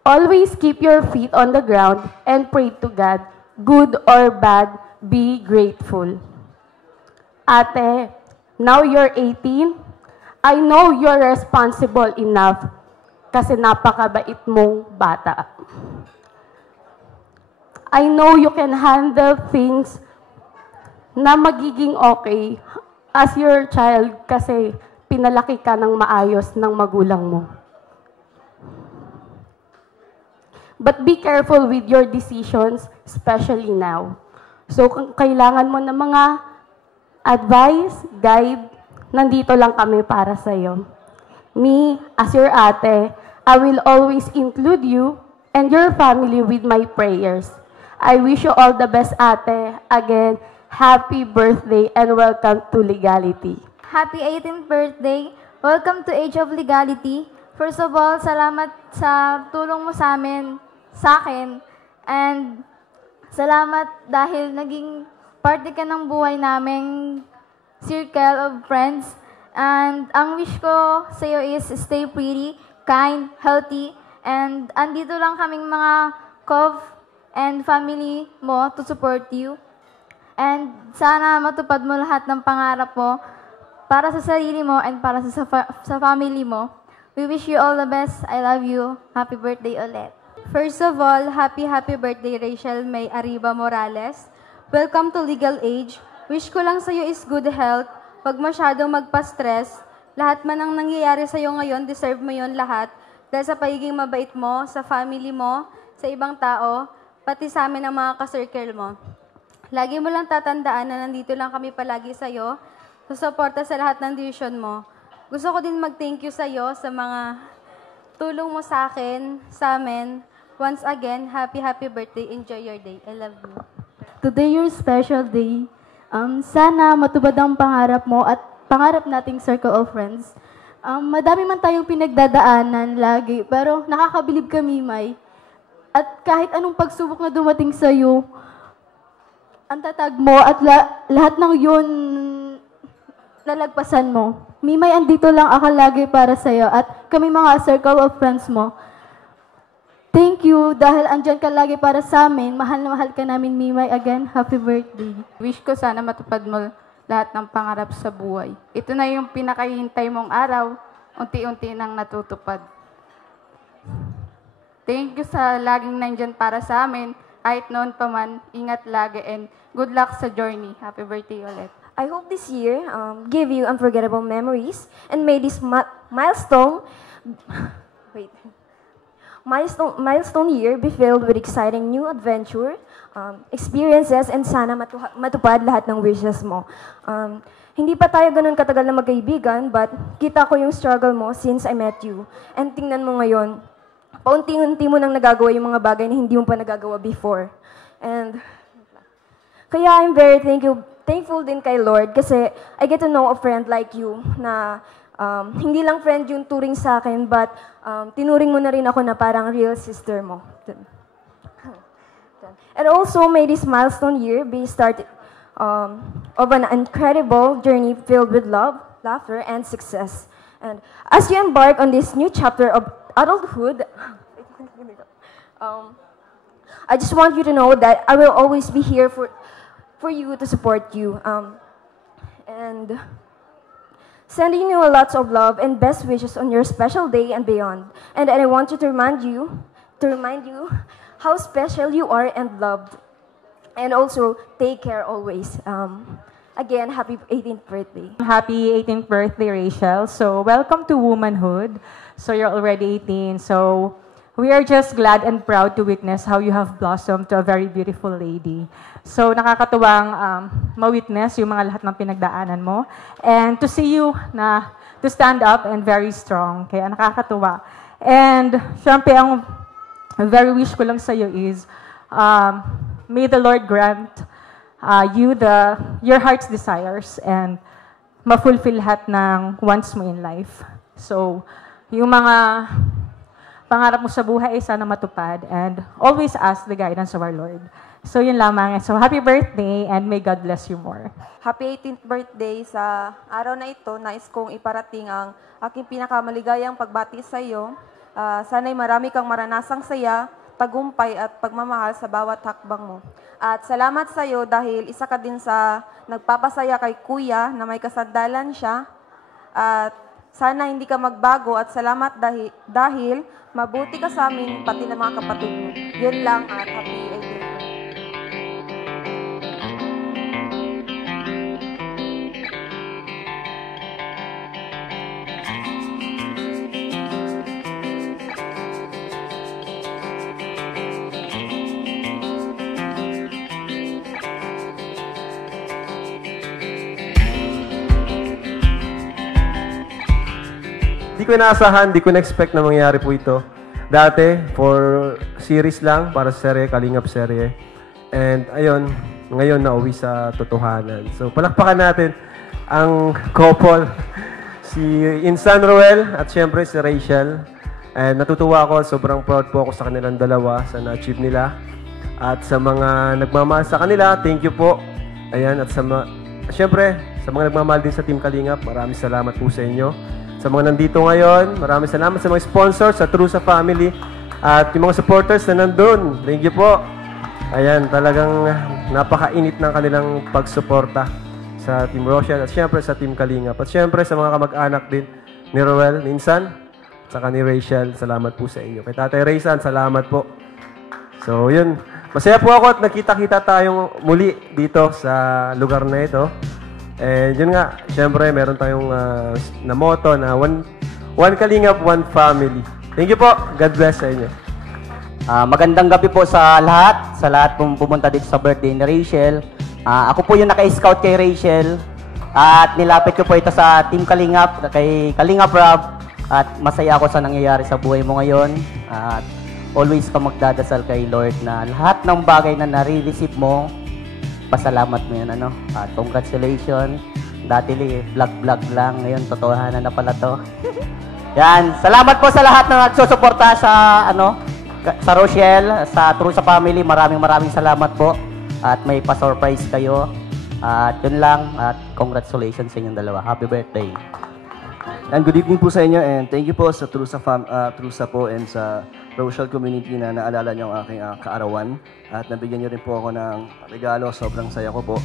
Always keep your feet on the ground and pray to God. Good or bad, be grateful. Ate, now you're 18. I know you're responsible enough kasi napakabait mong bata. I know you can handle things na magiging okay as your child kasi pinalaki ka ng maayos ng magulang mo. But be careful with your decisions, especially now. So kung kailangan mo ng mga advice, guide, nandito lang kami para sa iyo. Me, as your ate, I will always include you and your family with my prayers. I wish you all the best, ate. Again, happy birthday and welcome to Legality. Happy 18th birthday. Welcome to Age of Legality. First of all, salamat sa tulong mo sa akin. And salamat dahil naging parte ka ng buhay naming circle of friends. And ang wish ko sa iyo is stay pretty, kind, healthy. And andito lang kaming mga Cov and family mo to support you. And sana matupad mo lahat ng pangarap mo para sa sarili mo and para sa family mo. We wish you all the best. I love you. Happy birthday ulit. First of all, happy birthday Rachel May Arriba Morales. Welcome to Legal Age. Wish ko lang sa'yo is good health. Huwag masyadong magpa-stress. Lahat man ang nangyayari sa'yo ngayon, deserve mo yon lahat. Dahil sa pagiging mabait mo, sa family mo, sa ibang tao, pati sa amin ang mga ka-circle mo. Lagi mo lang tatandaan na nandito lang kami palagi sa'yo, susuporta sa lahat ng decision mo. Gusto ko din mag-thank you sa'yo sa mga tulong mo sa akin, sa amin. Once again, happy birthday. Enjoy your day. I love you. Today, your special day. Sana matupad ang pangarap mo at pangarap nating circle of friends. Madami man tayong pinagdadaanan lagi, pero nakakabilib kami, May. At kahit anong pagsubok na dumating sa'yo, ang tatag mo at lahat ng yun nalagpasan mo. Mimay, andito lang ako lagi para sa'yo at kami mga circle of friends mo. Thank you dahil andyan ka lagi para sa amin. Mahal na mahal ka namin, Mimay. Again, happy birthday. Wish ko sana matupad mo lahat ng pangarap sa buhay. Ito na yung pinakahihintay mong araw, unti-unti nang natutupad. Thank you sa laging nandyan para sa amin. Kahit noon pa man, ingat lagi and good luck sa journey. Happy birthday ulit. I hope this year give you unforgettable memories and may this milestone year be filled with exciting new adventure, experiences, and sana matupad lahat ng wishes mo. Hindi pa tayo ganun katagal na magkaibigan, but kita ko yung struggle mo since I met you. And tingnan mo ngayon, paunti-unti mo nang nagagawa yung mga bagay na hindi mo pa nagagawa before. And kaya I'm very thankful din kay Lord kasi I get to know a friend like you na hindi lang friend yung turing sa akin, but tinuring mo na rin ako na parang real sister mo. And also, may this milestone year be started of an incredible journey filled with love, laughter, and success. And as you embark on this new chapter of adulthood, I just want you to know that I will always be here for you, to support you. And sending you lots of love and best wishes on your special day and beyond. And I want you to remind you how special you are and loved. And also, take care always. Again, happy 18th birthday. Happy 18th birthday, Rachel. So, welcome to womanhood. So, you're already 18. So, we are just glad and proud to witness how you have blossomed to a very beautiful lady. So, nakakatuwang ma-witness yung mga lahat ng pinagdaanan mo. And to see you to stand up and very strong. Kaya nakakatuwa. And, syempre, ang very wish ko lang sa'yo is, may the Lord grant your heart's desires and ma-fulfill lahat ng wants mo in life. So, yung mga pangarap mo sa buhay ay sana matupad and always ask the guidance of our Lord. So, yun lamang. So, happy birthday and may God bless you more. Happy 18th birthday. Sa araw na ito, nais kong iparating ang aking pinakamaligayang pagbati sa iyo. Sana'y marami kang maranasang saya, tagumpay at pagmamahal sa bawat hakbang mo. At salamat sa iyo dahil isa ka din sa nagpapasaya kay Kuya na may kasandalan siya. At sana hindi ka magbago at salamat dahil mabuti ka sa amin pati ng mga kapatid mo. Yun lang at happy 18th. Di ko inaasahan, di ko na-expect na mangyari po ito. Dati, for series lang, para sa serye, Kalingap serye. And ayun, ngayon nauwi sa totohanan. So, palakpakan natin ang couple, si Insan Roel at syempre si Rachel. And natutuwa ako, sobrang proud po ako sa kanilang dalawa, sa na-achieve nila. At sa mga nagmamahal sa kanila, thank you po. Ayan, at syempre, sa mga nagmamahal din sa Team Kalingap, maraming salamat po sa inyo. Sa mga nandito ngayon, maraming salamat sa mga sponsors, sa True sa Family, at yung mga supporters na nandun. Thank you po. Ayan, talagang napakainit ng kanilang pagsuporta sa Team Rochelle at syempre sa Team Kalingap. At syempre sa mga kamag-anak din ni Roel, ni Insan, at saka ni Rachel, salamat po sa inyo. Kay Tatay Raysan, salamat po. So, yun. Masaya po ako at nakita-kita tayong muli dito sa lugar na ito. And yun nga, syempre, meron tayong na motto na one Kalingap, one family. Thank you po. God bless sa inyo. Magandang gabi po sa lahat pong pumunta dito sa birthday ni Rachel. Ako po yung naka-scout kay Rachel at nilapit ko po ito sa Team Kalingap, kay Kalingap Rob, at masaya ako sa nangyayari sa buhay mo ngayon. At always ka magdadasal kay Lord na lahat ng bagay na nare-receive mo, pasalamat mo yun, At congratulations. Dati vlog lang. Ngayon, totohanan na pala to. Yan. Salamat po sa lahat na nagsusuporta sa Rochelle, sa True sa Family. Maraming salamat po. At may pa-surprise kayo. At yun lang. At congratulations sa inyong dalawa. Happy birthday. And good evening po sa inyo. And thank you po sa True sa po and sa Rochelle community na naalala niyo ang aking kaarawan. At nabigyan niyo rin po ako ng regalo. Sobrang saya ko po.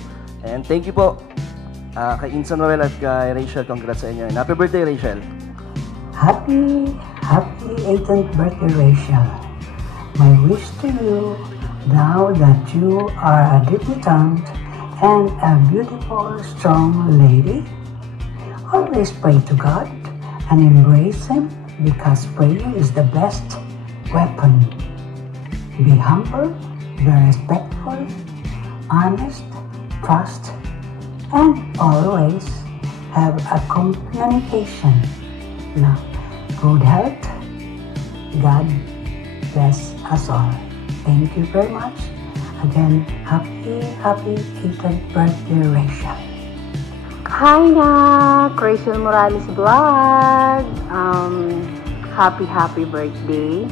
And thank you po kay Insan Roel at kay Rachel. Congrats sa inyo. And happy birthday, Rachel. Happy 18th birthday, Rachel. My wish to you, now that you are a debutante and a beautiful, strong lady, always pray to God and embrace Him because prayer is the best weapon. Be humble, be respectful, honest, trust, and always have a communication. Now, good health. God bless us all. Thank you very much. Again, happy 18th birthday, Rachel. Hi na, Rachel Morales Vlog. Happy birthday.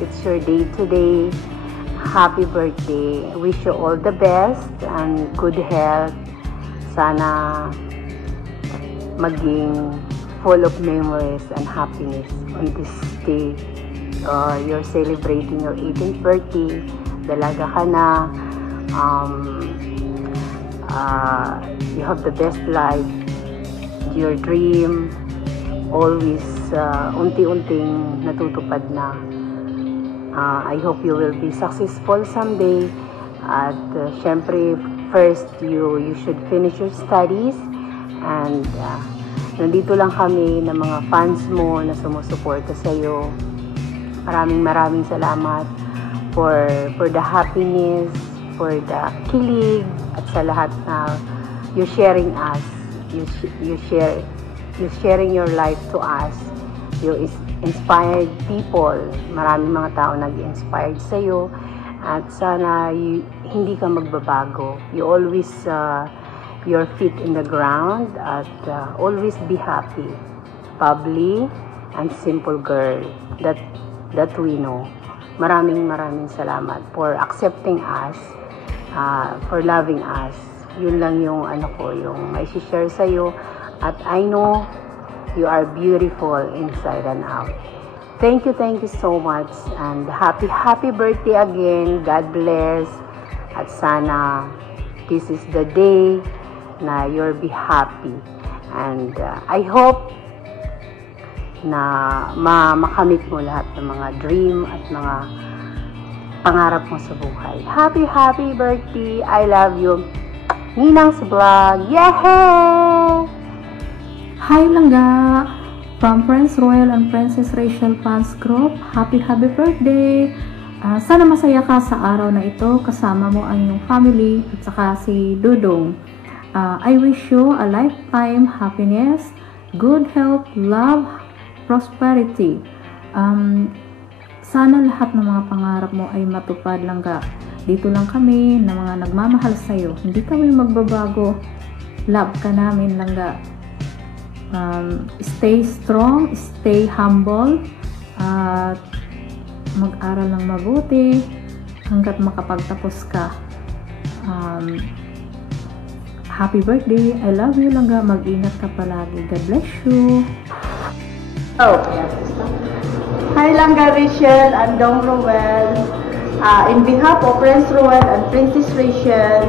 It's your day today. Happy birthday. I wish you all the best and good health. Sana maging full of memories and happiness on this day. You're celebrating your 18th birthday. Dalaga ka na. You have the best life. Your dream always unti-unting natutupad na. I hope you will be successful someday. At syempre, first you should finish your studies. And nandito lang kami ng mga fans mo na sumusuporta sa'yo. Maraming salamat for the happiness, for the kilig, at sa lahat na you're sharing us. You're sharing your life to us. You inspired people. Maraming mga tao nag-inspired sa'yo. At sana hindi ka magbabago. You always your feet in the ground at always be happy. Bubbly and simple girl that we know. Maraming salamat for accepting us, for loving us. Yun lang yung yung may share sa'yo. At I know you are beautiful inside and out. Thank you so much. And happy birthday again. God bless. At sana this is the day na you'll be happy. And I hope na makamit mo lahat ng mga dream at mga pangarap mo sa buhay. Happy birthday. I love you. Ninang's Vlog. Yehey! Hi Langga! From Prince Royal and Princess Rachel Fans Group, happy birthday! Sana masaya ka sa araw na ito, kasama mo ang iyong family at saka si Dudong. I wish you a lifetime happiness, good health, love, prosperity. Sana lahat ng mga pangarap mo ay matupad, Langga. Dito lang kami na mga nagmamahal sa'yo. Hindi kami magbabago. Love ka namin, Langga. Stay strong, stay humble, at mag-aral ng mabuti hanggat makapagtapos ka. Happy birthday. I love you, Langga. Mag-ingat ka palagi. God bless you. Hi, Langga Rachel and Dong Roel. In behalf of Prince Roel and Princess Rachel,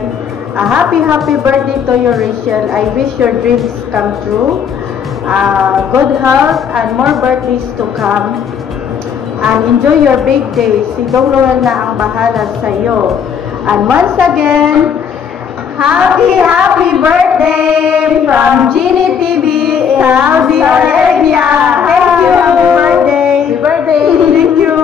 a happy birthday to you, Rachel. I wish your dreams come true. Good health and more birthdays to come. And enjoy your big day. Si Dong Roel na ang bahala sa iyo. And once again, happy birthday from Genie TV, Saudi Arabia. Thank you. Happy birthday. Thank you.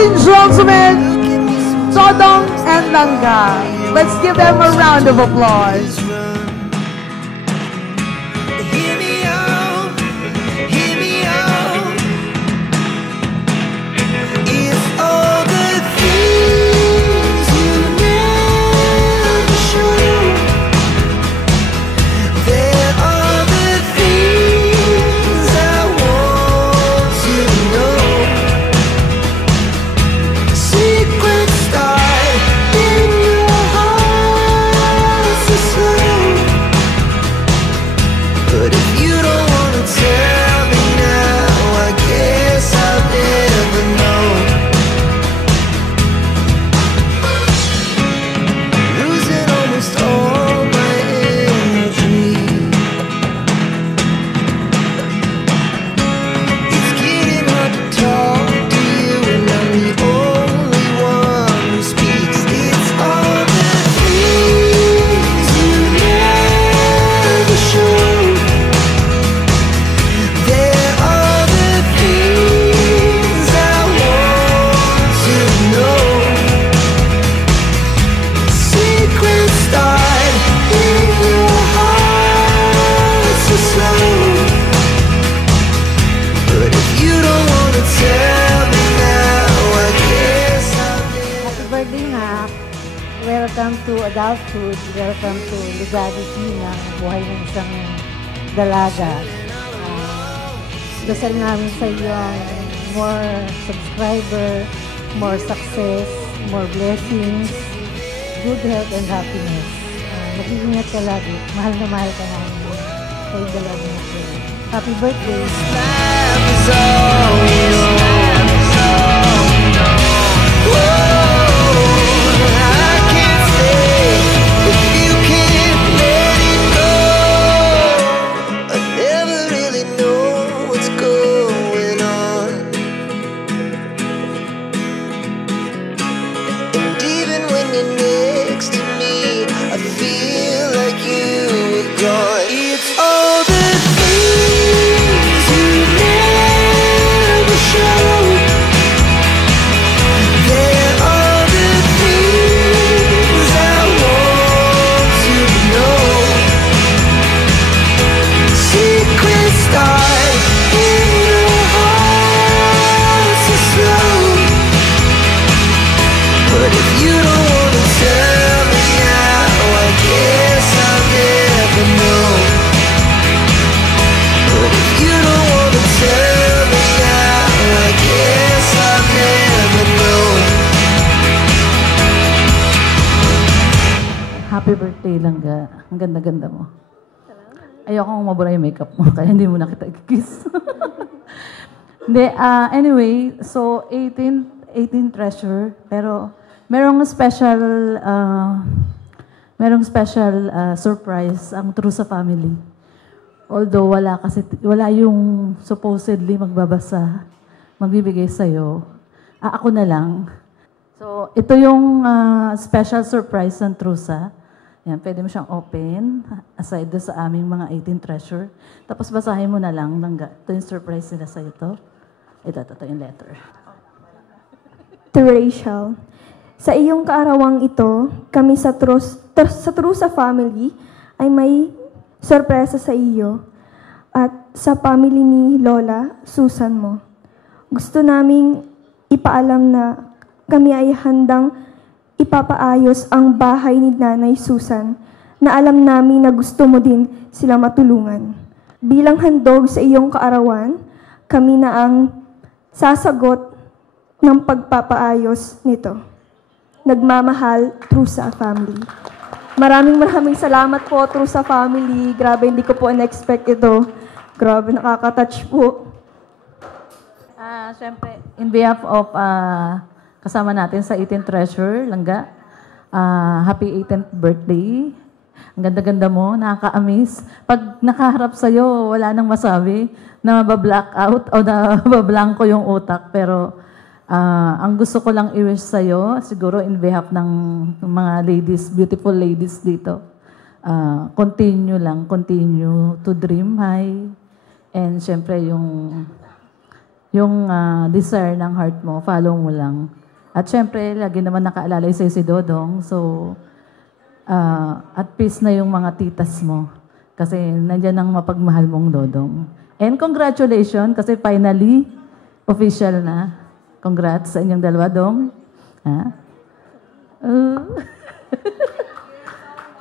and gentlemen, Todong and Langga. Let's give them a round of applause. Hear me out, hear me out. It's all the things you never show. There are the things I want to know. Secrets start in your heart so slow. But if you don't wanna tell me now, I guess I'll never know. Losing almost all my energy. It's getting hard to talk to you, and I'm the only one who speaks. It's all the things you never show. There are the things I want to know. Secrets start in your heart so slow. But if you don't wanna tell me now, I guess I'll Happy birthday nga. Welcome to adulthood. Welcome to legality ng buhay ng isang dalaga. Dasal namin sa iyo ang more subscriber, more success, more blessings, good health and happiness. Mag-iingat ka lagi. Mahal na mahal ka namin. Kayo dalaga na po. Happy birthday! I never really know what's going on. And even when you're next to me, I feel like you were gone. It's all the things you never show. There are the things I want to know. Secrets start in your heart so slow. But if you don't wanna tell me now, I guess I'll never know. But if you don't wanna tell me now, I guess I'll never know. Happy birthday, Langga. Ang ganda-ganda mo. Ayokong mabura yung makeup mo, kaya hindi mo na kita i-kiss. Hindi, anyway, so 18 treasure, pero merong special surprise ang True sa family. Although wala yung supposedly magbabasa, magbibigay sa'yo. Ako na lang. So, ito yung special surprise ng Trusa. Yan, pwede mo siyang open, aside doon sa aming mga 18 treasure. Tapos basahin mo na lang, ito yung surprise nila sa ito. Ito yung letter. To Rachel, sa iyong kaarawang ito, kami sa Trusa family ay may sorpresa sa iyo at sa family ni Lola, Susan mo. Gusto naming ipaalam na kami ay handang ipapaayos ang bahay ni Nanay Susan na alam namin na gusto mo din sila matulungan. Bilang handog sa iyong kaarawan, kami na ang sasagot ng pagpapaayos nito. Nagmamahal, Trusa family. Maraming salamat po, Trusa family. Grabe, hindi ko po na-expect ito. Grabe, nakaka-touch po. Siyempre, in behalf of kasama natin sa 18 Treasure, Langga, happy 18th birthday. Ang ganda-ganda mo, nakaka-amaze. Pag nakaharap sa'yo, wala nang masabi na mabablack out o na mabablanko yung utak. Pero ang gusto ko lang i-wish sa'yo, siguro in behalf ng mga ladies, beautiful ladies dito, continue to dream high. And syempre yung yung desire ng heart mo, follow mo lang. At syempre, lagi naman nakaalalay sa'yo si Dodong. So, at peace na yung mga titas mo. Kasi nandyan ang mapagmahal mong Dodong. And congratulations, kasi finally, official na. Congrats sa inyong dalawa, Dong.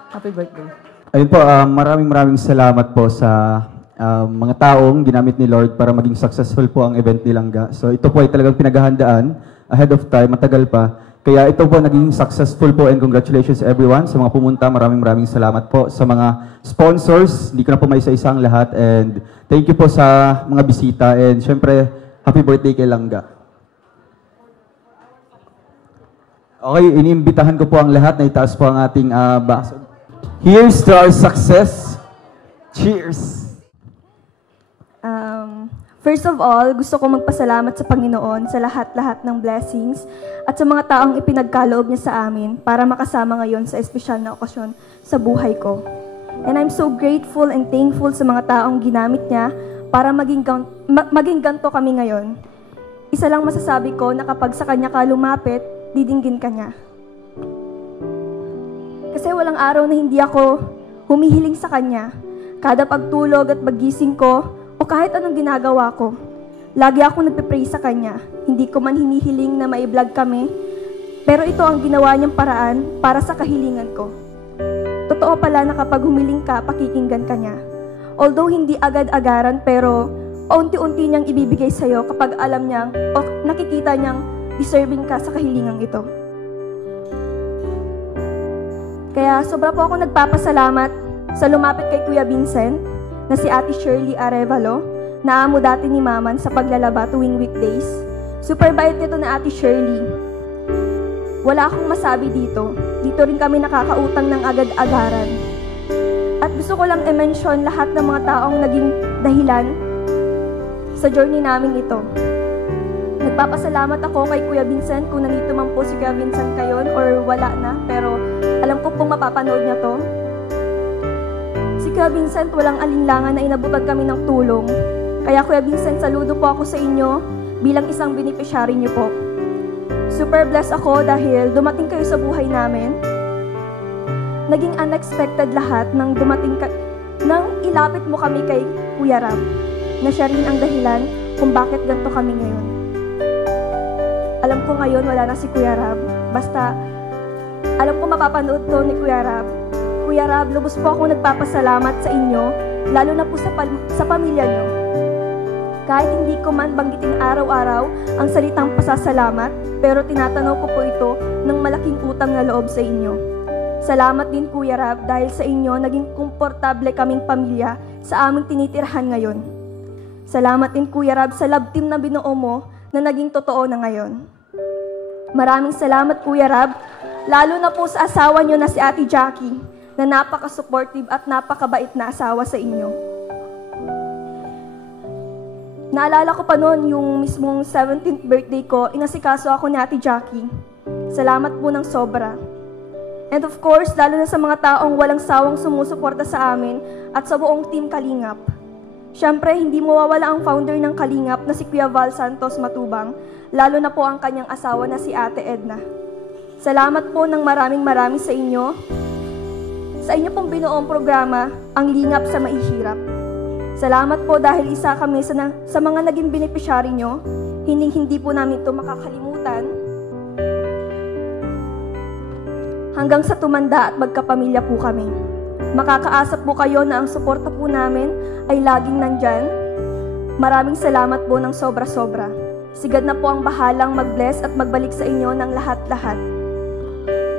Happy birthday. Ayun po, maraming salamat po sa mga taong ginamit ni Lord para maging successful po ang event ni Langga. So ito po ay talagang pinaghahandaan ahead of time, matagal pa. Kaya ito po naging successful po and congratulations everyone sa mga pumunta. Maraming salamat po sa mga sponsors. Hindi ko na po may isa-isang lahat and thank you po sa mga bisita and syempre happy birthday kay Langga. Okay, iniimbitahan ko po ang lahat na itaas po ang ating baso. Here's to our success. Cheers! First of all, gusto ko magpasalamat sa Panginoon sa lahat-lahat ng blessings at sa mga taong ipinagkaloob niya sa amin para makasama ngayon sa espesyal na okasyon sa buhay ko. And I'm so grateful and thankful sa mga taong ginamit niya para maging ganto kami ngayon. Isa lang masasabi ko na kapag sa kanya ka lumapit, didinggin ka niya. Kasi walang araw na hindi ako humihiling sa kanya. Kada pagtulog at paggising ko, o kahit anong ginagawa ko, lagi akong nagpe-pray sa kanya. Hindi ko man hinihiling na mai-vlog kami, pero ito ang ginawa niyang paraan para sa kahilingan ko. Totoo pala na kapag humiling ka, pakikinggan ka niya. Although hindi agad-agaran, pero unti-unti niyang ibibigay sa'yo kapag alam niyang o nakikita niyang deserving ka sa kahilingang ito. Kaya sobra po ako nagpapasalamat sa lumapit kay Kuya Vincent, na si Ate Shirley Arevalo, na amo dati ni Maman sa paglalaba tuwing weekdays. Super bait nito na Ate Shirley. Wala akong masabi dito. Dito rin kami nakakautang ng agad-agaran. At gusto ko lang i-mention lahat ng mga taong naging dahilan sa journey namin ito. Nagpapasalamat ako kay Kuya Vincent kung nandito man po si Kuya Vincent kayon or wala na, pero alam ko pong mapapanood niya to. Si Kuya Vincent, walang alinlangan na inabutan kami ng tulong. Kaya Kuya Vincent, saludo po ako sa inyo bilang isang beneficiary niyo po. Super blessed ako dahil dumating kayo sa buhay namin. Naging unexpected lahat nang nang ilapit mo kami kay Kuya Rab, na siya rin ang dahilan kung bakit ganito kami ngayon. Alam ko ngayon wala na si Kuya Rab. Basta, alam ko mapapanood to ni Kuya Rab. Kuya Rab, lubos po ako nagpapasalamat sa inyo, lalo na po sa pamilya nyo. Kahit hindi ko man banggitin araw-araw ang salitang pasasalamat, pero tinatanaw ko po ito ng malaking utang na loob sa inyo. Salamat din Kuya Rab dahil sa inyo naging komportable kaming pamilya sa aming tinitirhan ngayon. Salamat din Kuya Rab sa love team na binuo mo na naging totoo na ngayon. Maraming salamat Kuya Rab, lalo na po sa asawa nyo na si Ate Jackie, na napaka-supportive at napakabait na asawa sa inyo. Naalala ko pa noon yung mismong 17th birthday ko, inasikaso ako ni Ate Jackie. Salamat po ng sobra. And of course, lalo na sa mga taong walang sawang sumusuporta sa amin at sa buong Team Kalingap. Siyempre, hindi mawawala ang founder ng Kalingap na si Kuya Val Santos Matubang, lalo na po ang kanyang asawa na si Ate Edna. Salamat po ng maraming sa inyo. Sa inyo pong binuong programa, ang Lingap sa Maihirap. Salamat po dahil isa kami sa mga naging beneficiary nyo. Hindi po namin ito makakalimutan. Hanggang sa tumanda at magkapamilya po kami. Makakaasa po kayo na ang suporta po namin ay laging nandyan. Maraming salamat po ng sobra-sobra. Sigad na po ang bahalang mag-bless at magbalik sa inyo ng lahat-lahat.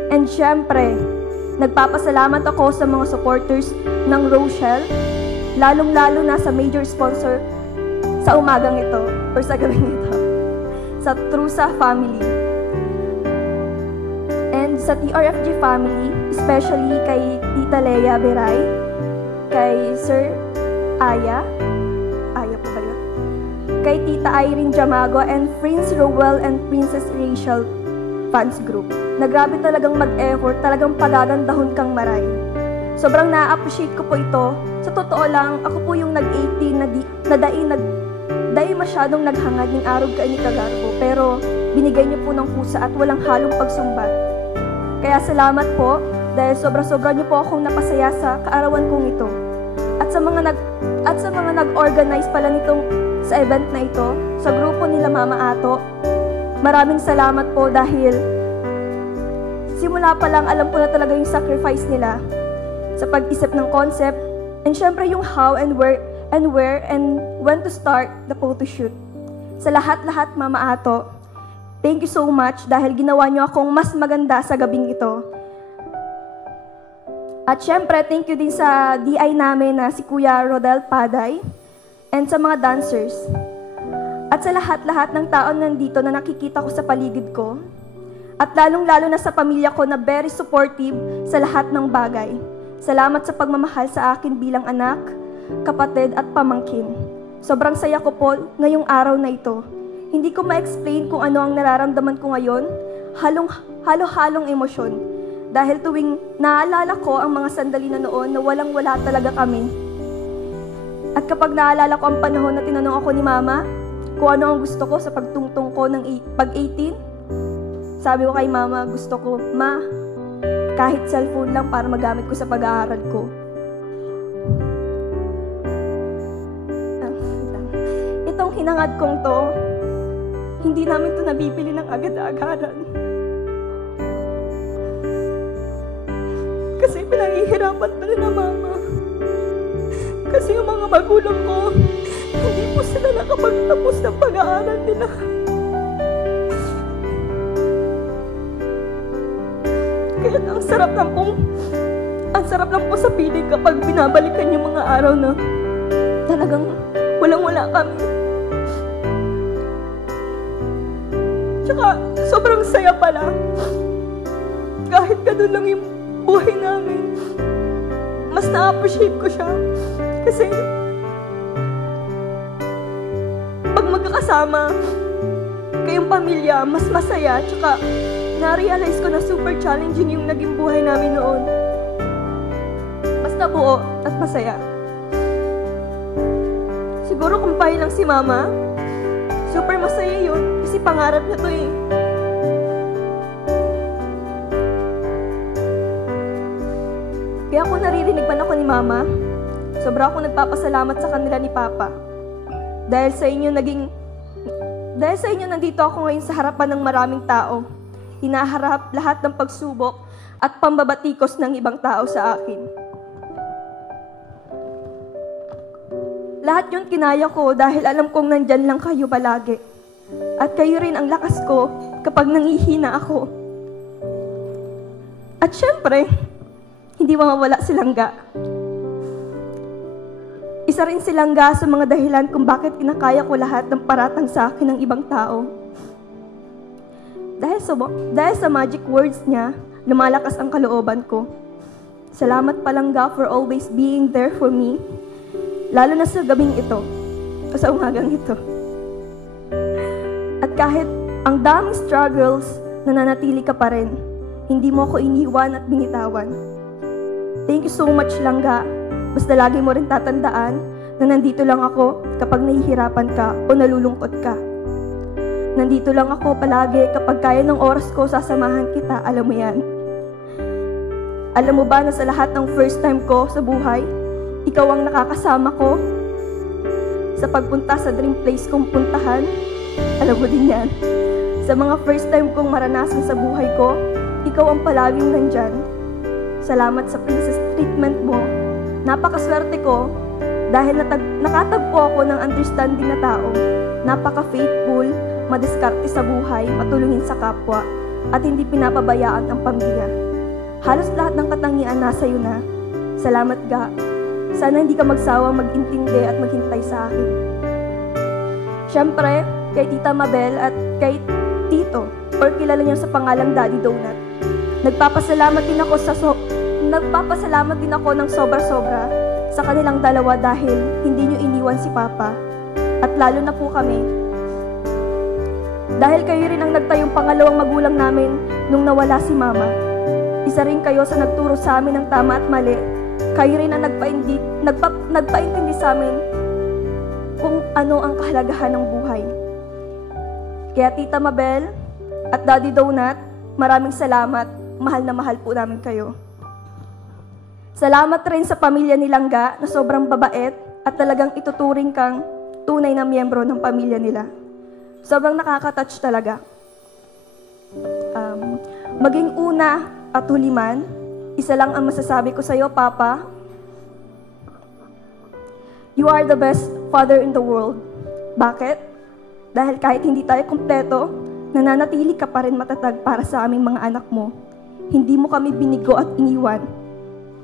And syempre, nagpapasalamat ako sa mga supporters ng Rochelle, lalong-lalo na sa major sponsor sa umagang ito, or sa gabing ito, sa Trusa family. And sa TRFG family, especially kay Tita Lea Beray, kay Sir Aya po ba yun? Kay Tita Irene Jamago, and Prince Rowell and Princess Rachel fans group. Nagrabe talagang mag-effort, talagang pagagandahon kang maray. Sobrang na-appreciate ko po ito. Sa totoo lang, ako po yung nag-18 na dahil masyadong naghangad ng arog ka ni Kagarbo, pero binigay niyo po ng kusa at walang halong pagsumbat. Kaya salamat po dahil sobra-sobra niyo po akong napasaya sa kaarawan kong ito. At sa mga nag-organize pala nitong sa event na ito, sa grupo nila Mama Ato, maraming salamat po dahil simula pa lang alam ko na talaga yung sacrifice nila sa pag-isip ng concept, and syempre yung how and where and when to start the photo shoot. Sa lahat-lahat, Mama Ato, thank you so much dahil ginawa niyo akong mas maganda sa gabing ito. At syempre, thank you din sa DI namin na si Kuya Rodel Paday and sa mga dancers. At sa lahat-lahat ng taon nandito na nakikita ko sa paligid ko. At lalong-lalo na sa pamilya ko na very supportive sa lahat ng bagay. Salamat sa pagmamahal sa akin bilang anak, kapatid at pamangkin. Sobrang saya ko po ngayong araw na ito. Hindi ko ma-explain kung ano ang nararamdaman ko ngayon, halo-halong emosyon. Dahil tuwing naalala ko ang mga sandali na noon na walang-wala talaga kami. At kapag naalala ko ang panahon na tinanong ako ni Mama kung ano ang gusto ko sa pagtungtong ko ng pag-18, sabi ko kay Mama, gusto ko, Ma, kahit cellphone lang para magamit ko sa pag-aaral ko. Itong hinangad kong to, hindi namin to nabibili ng agad-agaran. Kasi pinahihirapan pa na Mama. Kasi yung mga magulang ko, hindi po sila nakapagtapos ng pag-aaral nila. Kaya ang sarap lang po sa piling kapag binabalikan yung mga araw na talagang walang-wala kami. Tsaka sobrang saya pala. Kahit ganun lang yung buhay namin, mas na-appreciate ko siya. Kasi pag magkakasama kayong pamilya, mas masaya. Tsaka na-realize ko na super challenging yung naging buhay namin noon. Basta buo at masaya. Siguro kung pahay lang si Mama, super masaya yun. Kasi pangarap na to eh. Kaya kung naririnig man ako ni Mama, sobra akong nagpapasalamat sa kanila ni Papa. Dahil sa inyo nandito ako ngayon sa harapan ng maraming tao. Hinaharap lahat ng pagsubok at pambabatikos ng ibang tao sa akin. Lahat yun kinaya ko dahil alam kong nandyan lang kayo palagi. At kayo rin ang lakas ko kapag nangihina ako. At syempre, hindi mawawala si Langga. Isa rin si Langga sa mga dahilan kung bakit kinakaya ko lahat ng paratang sa akin ng ibang tao. Dahil sa magic words niya, lumalakas ang kalooban ko. Salamat pa Langga for always being there for me, lalo na sa gabing ito, o sa umagang ito. At kahit ang daming struggles, nananatili ka pa rin. Hindi mo ako iniwan at binitawan. Thank you so much, Langga. Basta lagi mo rin tatandaan na nandito lang ako kapag nahihirapan ka o nalulungkot ka. Nandito lang ako palagi kapag kaya ng oras ko, sasamahan kita, alam mo yan. Alam mo ba na sa lahat ng first time ko sa buhay, ikaw ang nakakasama ko sa pagpunta sa dream place kong puntahan? Alam mo din yan. Sa mga first time kong maranasan sa buhay ko, ikaw ang palaging nandyan. Salamat sa princess treatment mo. Napakaswerte ko dahil nakatagpo ako ng understanding na tao. Napaka-faithful, madiskarte sa buhay, matulungin sa kapwa, at hindi pinapabayaan ang pamilya. Halos lahat ng katangian nasa iyo na. Salamat Ga. Sana hindi ka magsawang mag-intindi at maghintay sa akin. Siyempre, kay Tita Mabel at kay Tito, or kilala niyo sa pangalang Daddy Donut. Nagpapasalamat din ako ng sobra-sobra sa kanilang dalawa dahil hindi nyo iniwan si Papa. At lalo na po kami. Dahil kayo rin ang nagtayong pangalawang magulang namin nung nawala si Mama. Isa rin kayo sa nagturo sa amin ng tama at mali. Kayo rin ang nagpaintindi sa amin kung ano ang kahalagahan ng buhay. Kaya Tita Mabel at Daddy Donut, maraming salamat. Mahal na mahal po namin kayo. Salamat rin sa pamilya ni Langga na sobrang babait at talagang ituturing kang tunay na miyembro ng pamilya nila. Sobrang nakaka-touch talaga. Maging una at huli man, isa lang ang masasabi ko sa iyo, Papa. You are the best father in the world. Bakit? Dahil kahit hindi tayo kumpleto, nananatili ka pa rin matatag para sa aming mga anak mo. Hindi mo kami binigo at iniwan.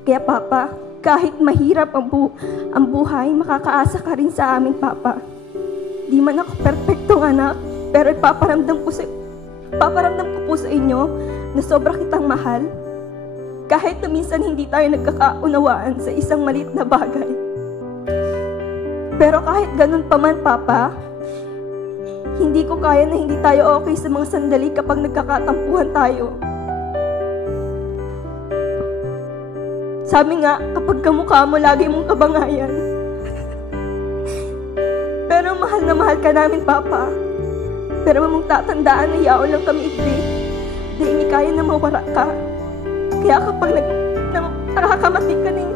Kaya Papa, kahit mahirap ang buhay, makakaasa ka rin sa amin, Papa. Di man ako perfectong anak, pero paparamdam ko po sa inyo na sobra kitang mahal. Kahit na minsan hindi tayo nagkakaunawaan sa isang maliit na bagay. Pero kahit ganun pa man, Papa, hindi ko kaya na hindi tayo okay sa mga sandali kapag nagkakatampuhan tayo. Sabi nga, kapag kamukha mo, lagi mong kabangayan. Pero mahal na mahal ka namin, Papa. Pero mong tatandaan na yaon lang kami ikdi. Dahil hindi kaya na mawala ka. Kaya kapag nakakamati ka ning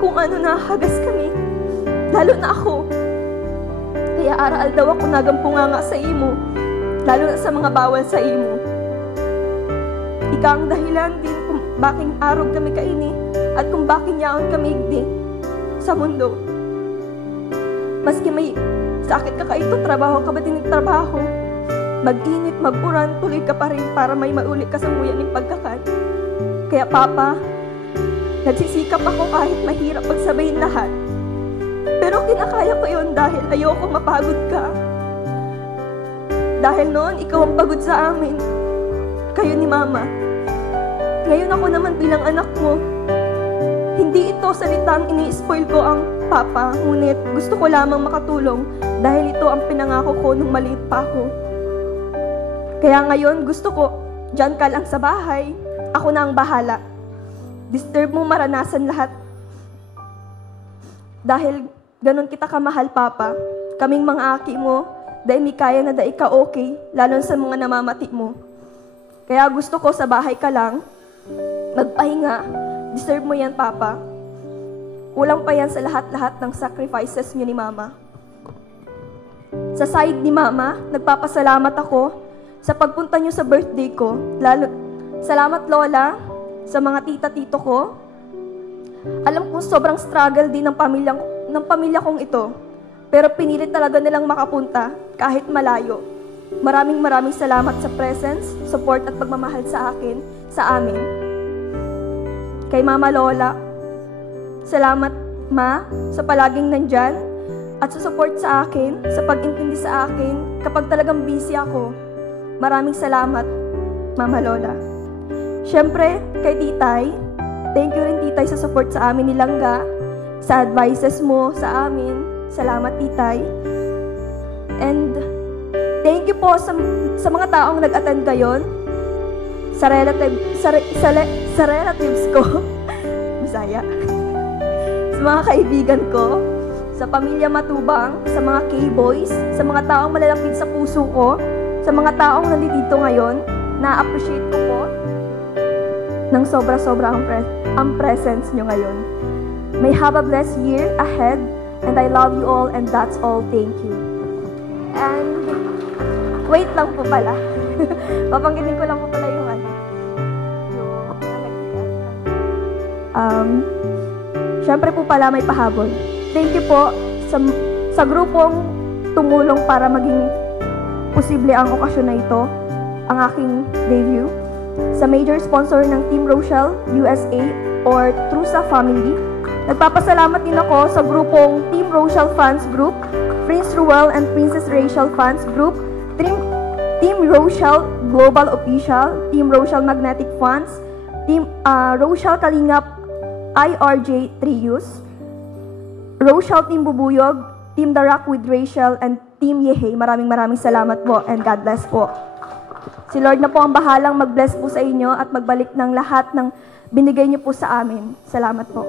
kung ano nahagas kami, lalo na ako. Kaya aral daw ako nagampunganga sa imo, lalo na sa mga bawal sa imo. Ikaw ang dahilan din kung baking arog kami kaini at kung baking yaon kami igdi sa mundo. Maski may sakit ka kaito, trabaho ka ba din trabaho? Mag-init, mag-uran, tuloy ka pa rin para may maulit ka sa nguyan ng pagkakan. Kaya Papa, nagsisikap ako kahit mahirap pagsabayin lahat. Pero kinakaya ko yun dahil ayoko mapagod ka. Dahil noon, ikaw ang pagod sa amin. Kayo ni Mama. Ngayon ako naman bilang anak mo. Hindi ito salitang ini-spoil ko ang Papa, ngunit gusto ko lamang makatulong dahil ito ang pinangako ko nung maliit pa ako. Kaya ngayon gusto ko, dyan ka lang sa bahay, ako na ang bahala. Disturb mo maranasan lahat. Dahil ganun kita kamahal, Papa. Kaming mga aki mo, dahil may kaya na dahil ka okay, lalo sa mga namamati mo. Kaya gusto ko sa bahay ka lang, magpahinga, deserve mo yan, Papa. Kulang pa yan sa lahat-lahat ng sacrifices niyo ni Mama. Sa side ni Mama, nagpapasalamat ako sa pagpunta niyo sa birthday ko. Salamat, Lola, sa mga tita-tito ko. Alam kong sobrang struggle din ng pamilya kong ito. Pero pinilit talaga nilang makapunta kahit malayo. Maraming salamat sa presence, support at pagmamahal sa amin. Kay Mama Lola, salamat Ma sa palaging nandyan at sa support sa akin, sa pag-intindi sa akin kapag talagang busy ako. Maraming salamat, Mama Lola. Siyempre, kay Titay, thank you rin Titay sa support sa amin ni Langga, sa advices mo sa amin. Salamat, Titay. And thank you po sa mga taong nag-attend ngayon, sa relatives ko, Bisaya, sa mga kaibigan ko, sa pamilya Matubang, sa mga K-boys, sa mga taong malalapit sa puso ko, sa mga taong nandito ngayon, na-appreciate ko po ng sobra-sobra ang presence nyo ngayon. May have a blessed year ahead. And I love you all, and that's all. Thank you. And wait lang po pala. Papanggitin ko lang po pala yung syempre po pala may pahabol. Thank you po sa grupong tumulong para maging posible ang okasyon na ito, ang aking debut. Sa major sponsor ng Team Rochelle USA or Trusa Family. Nagpapasalamat din ako sa grupong Team Rochelle Fans Group, Prince Ruel and Princess Rachel Fans Group, Team Rochelle Global Official, Team Rochelle Magnetic Fans, Team Rochelle Kalingap IRJ Trius, Rochelle Team Bubuyog, Team The Rock with Rachel, and Team Yehe. Maraming salamat po and God bless po. Si Lord na po ang bahalang mag-bless po sa inyo at magbalik ng lahat ng binigay niyo po sa amin. Salamat po.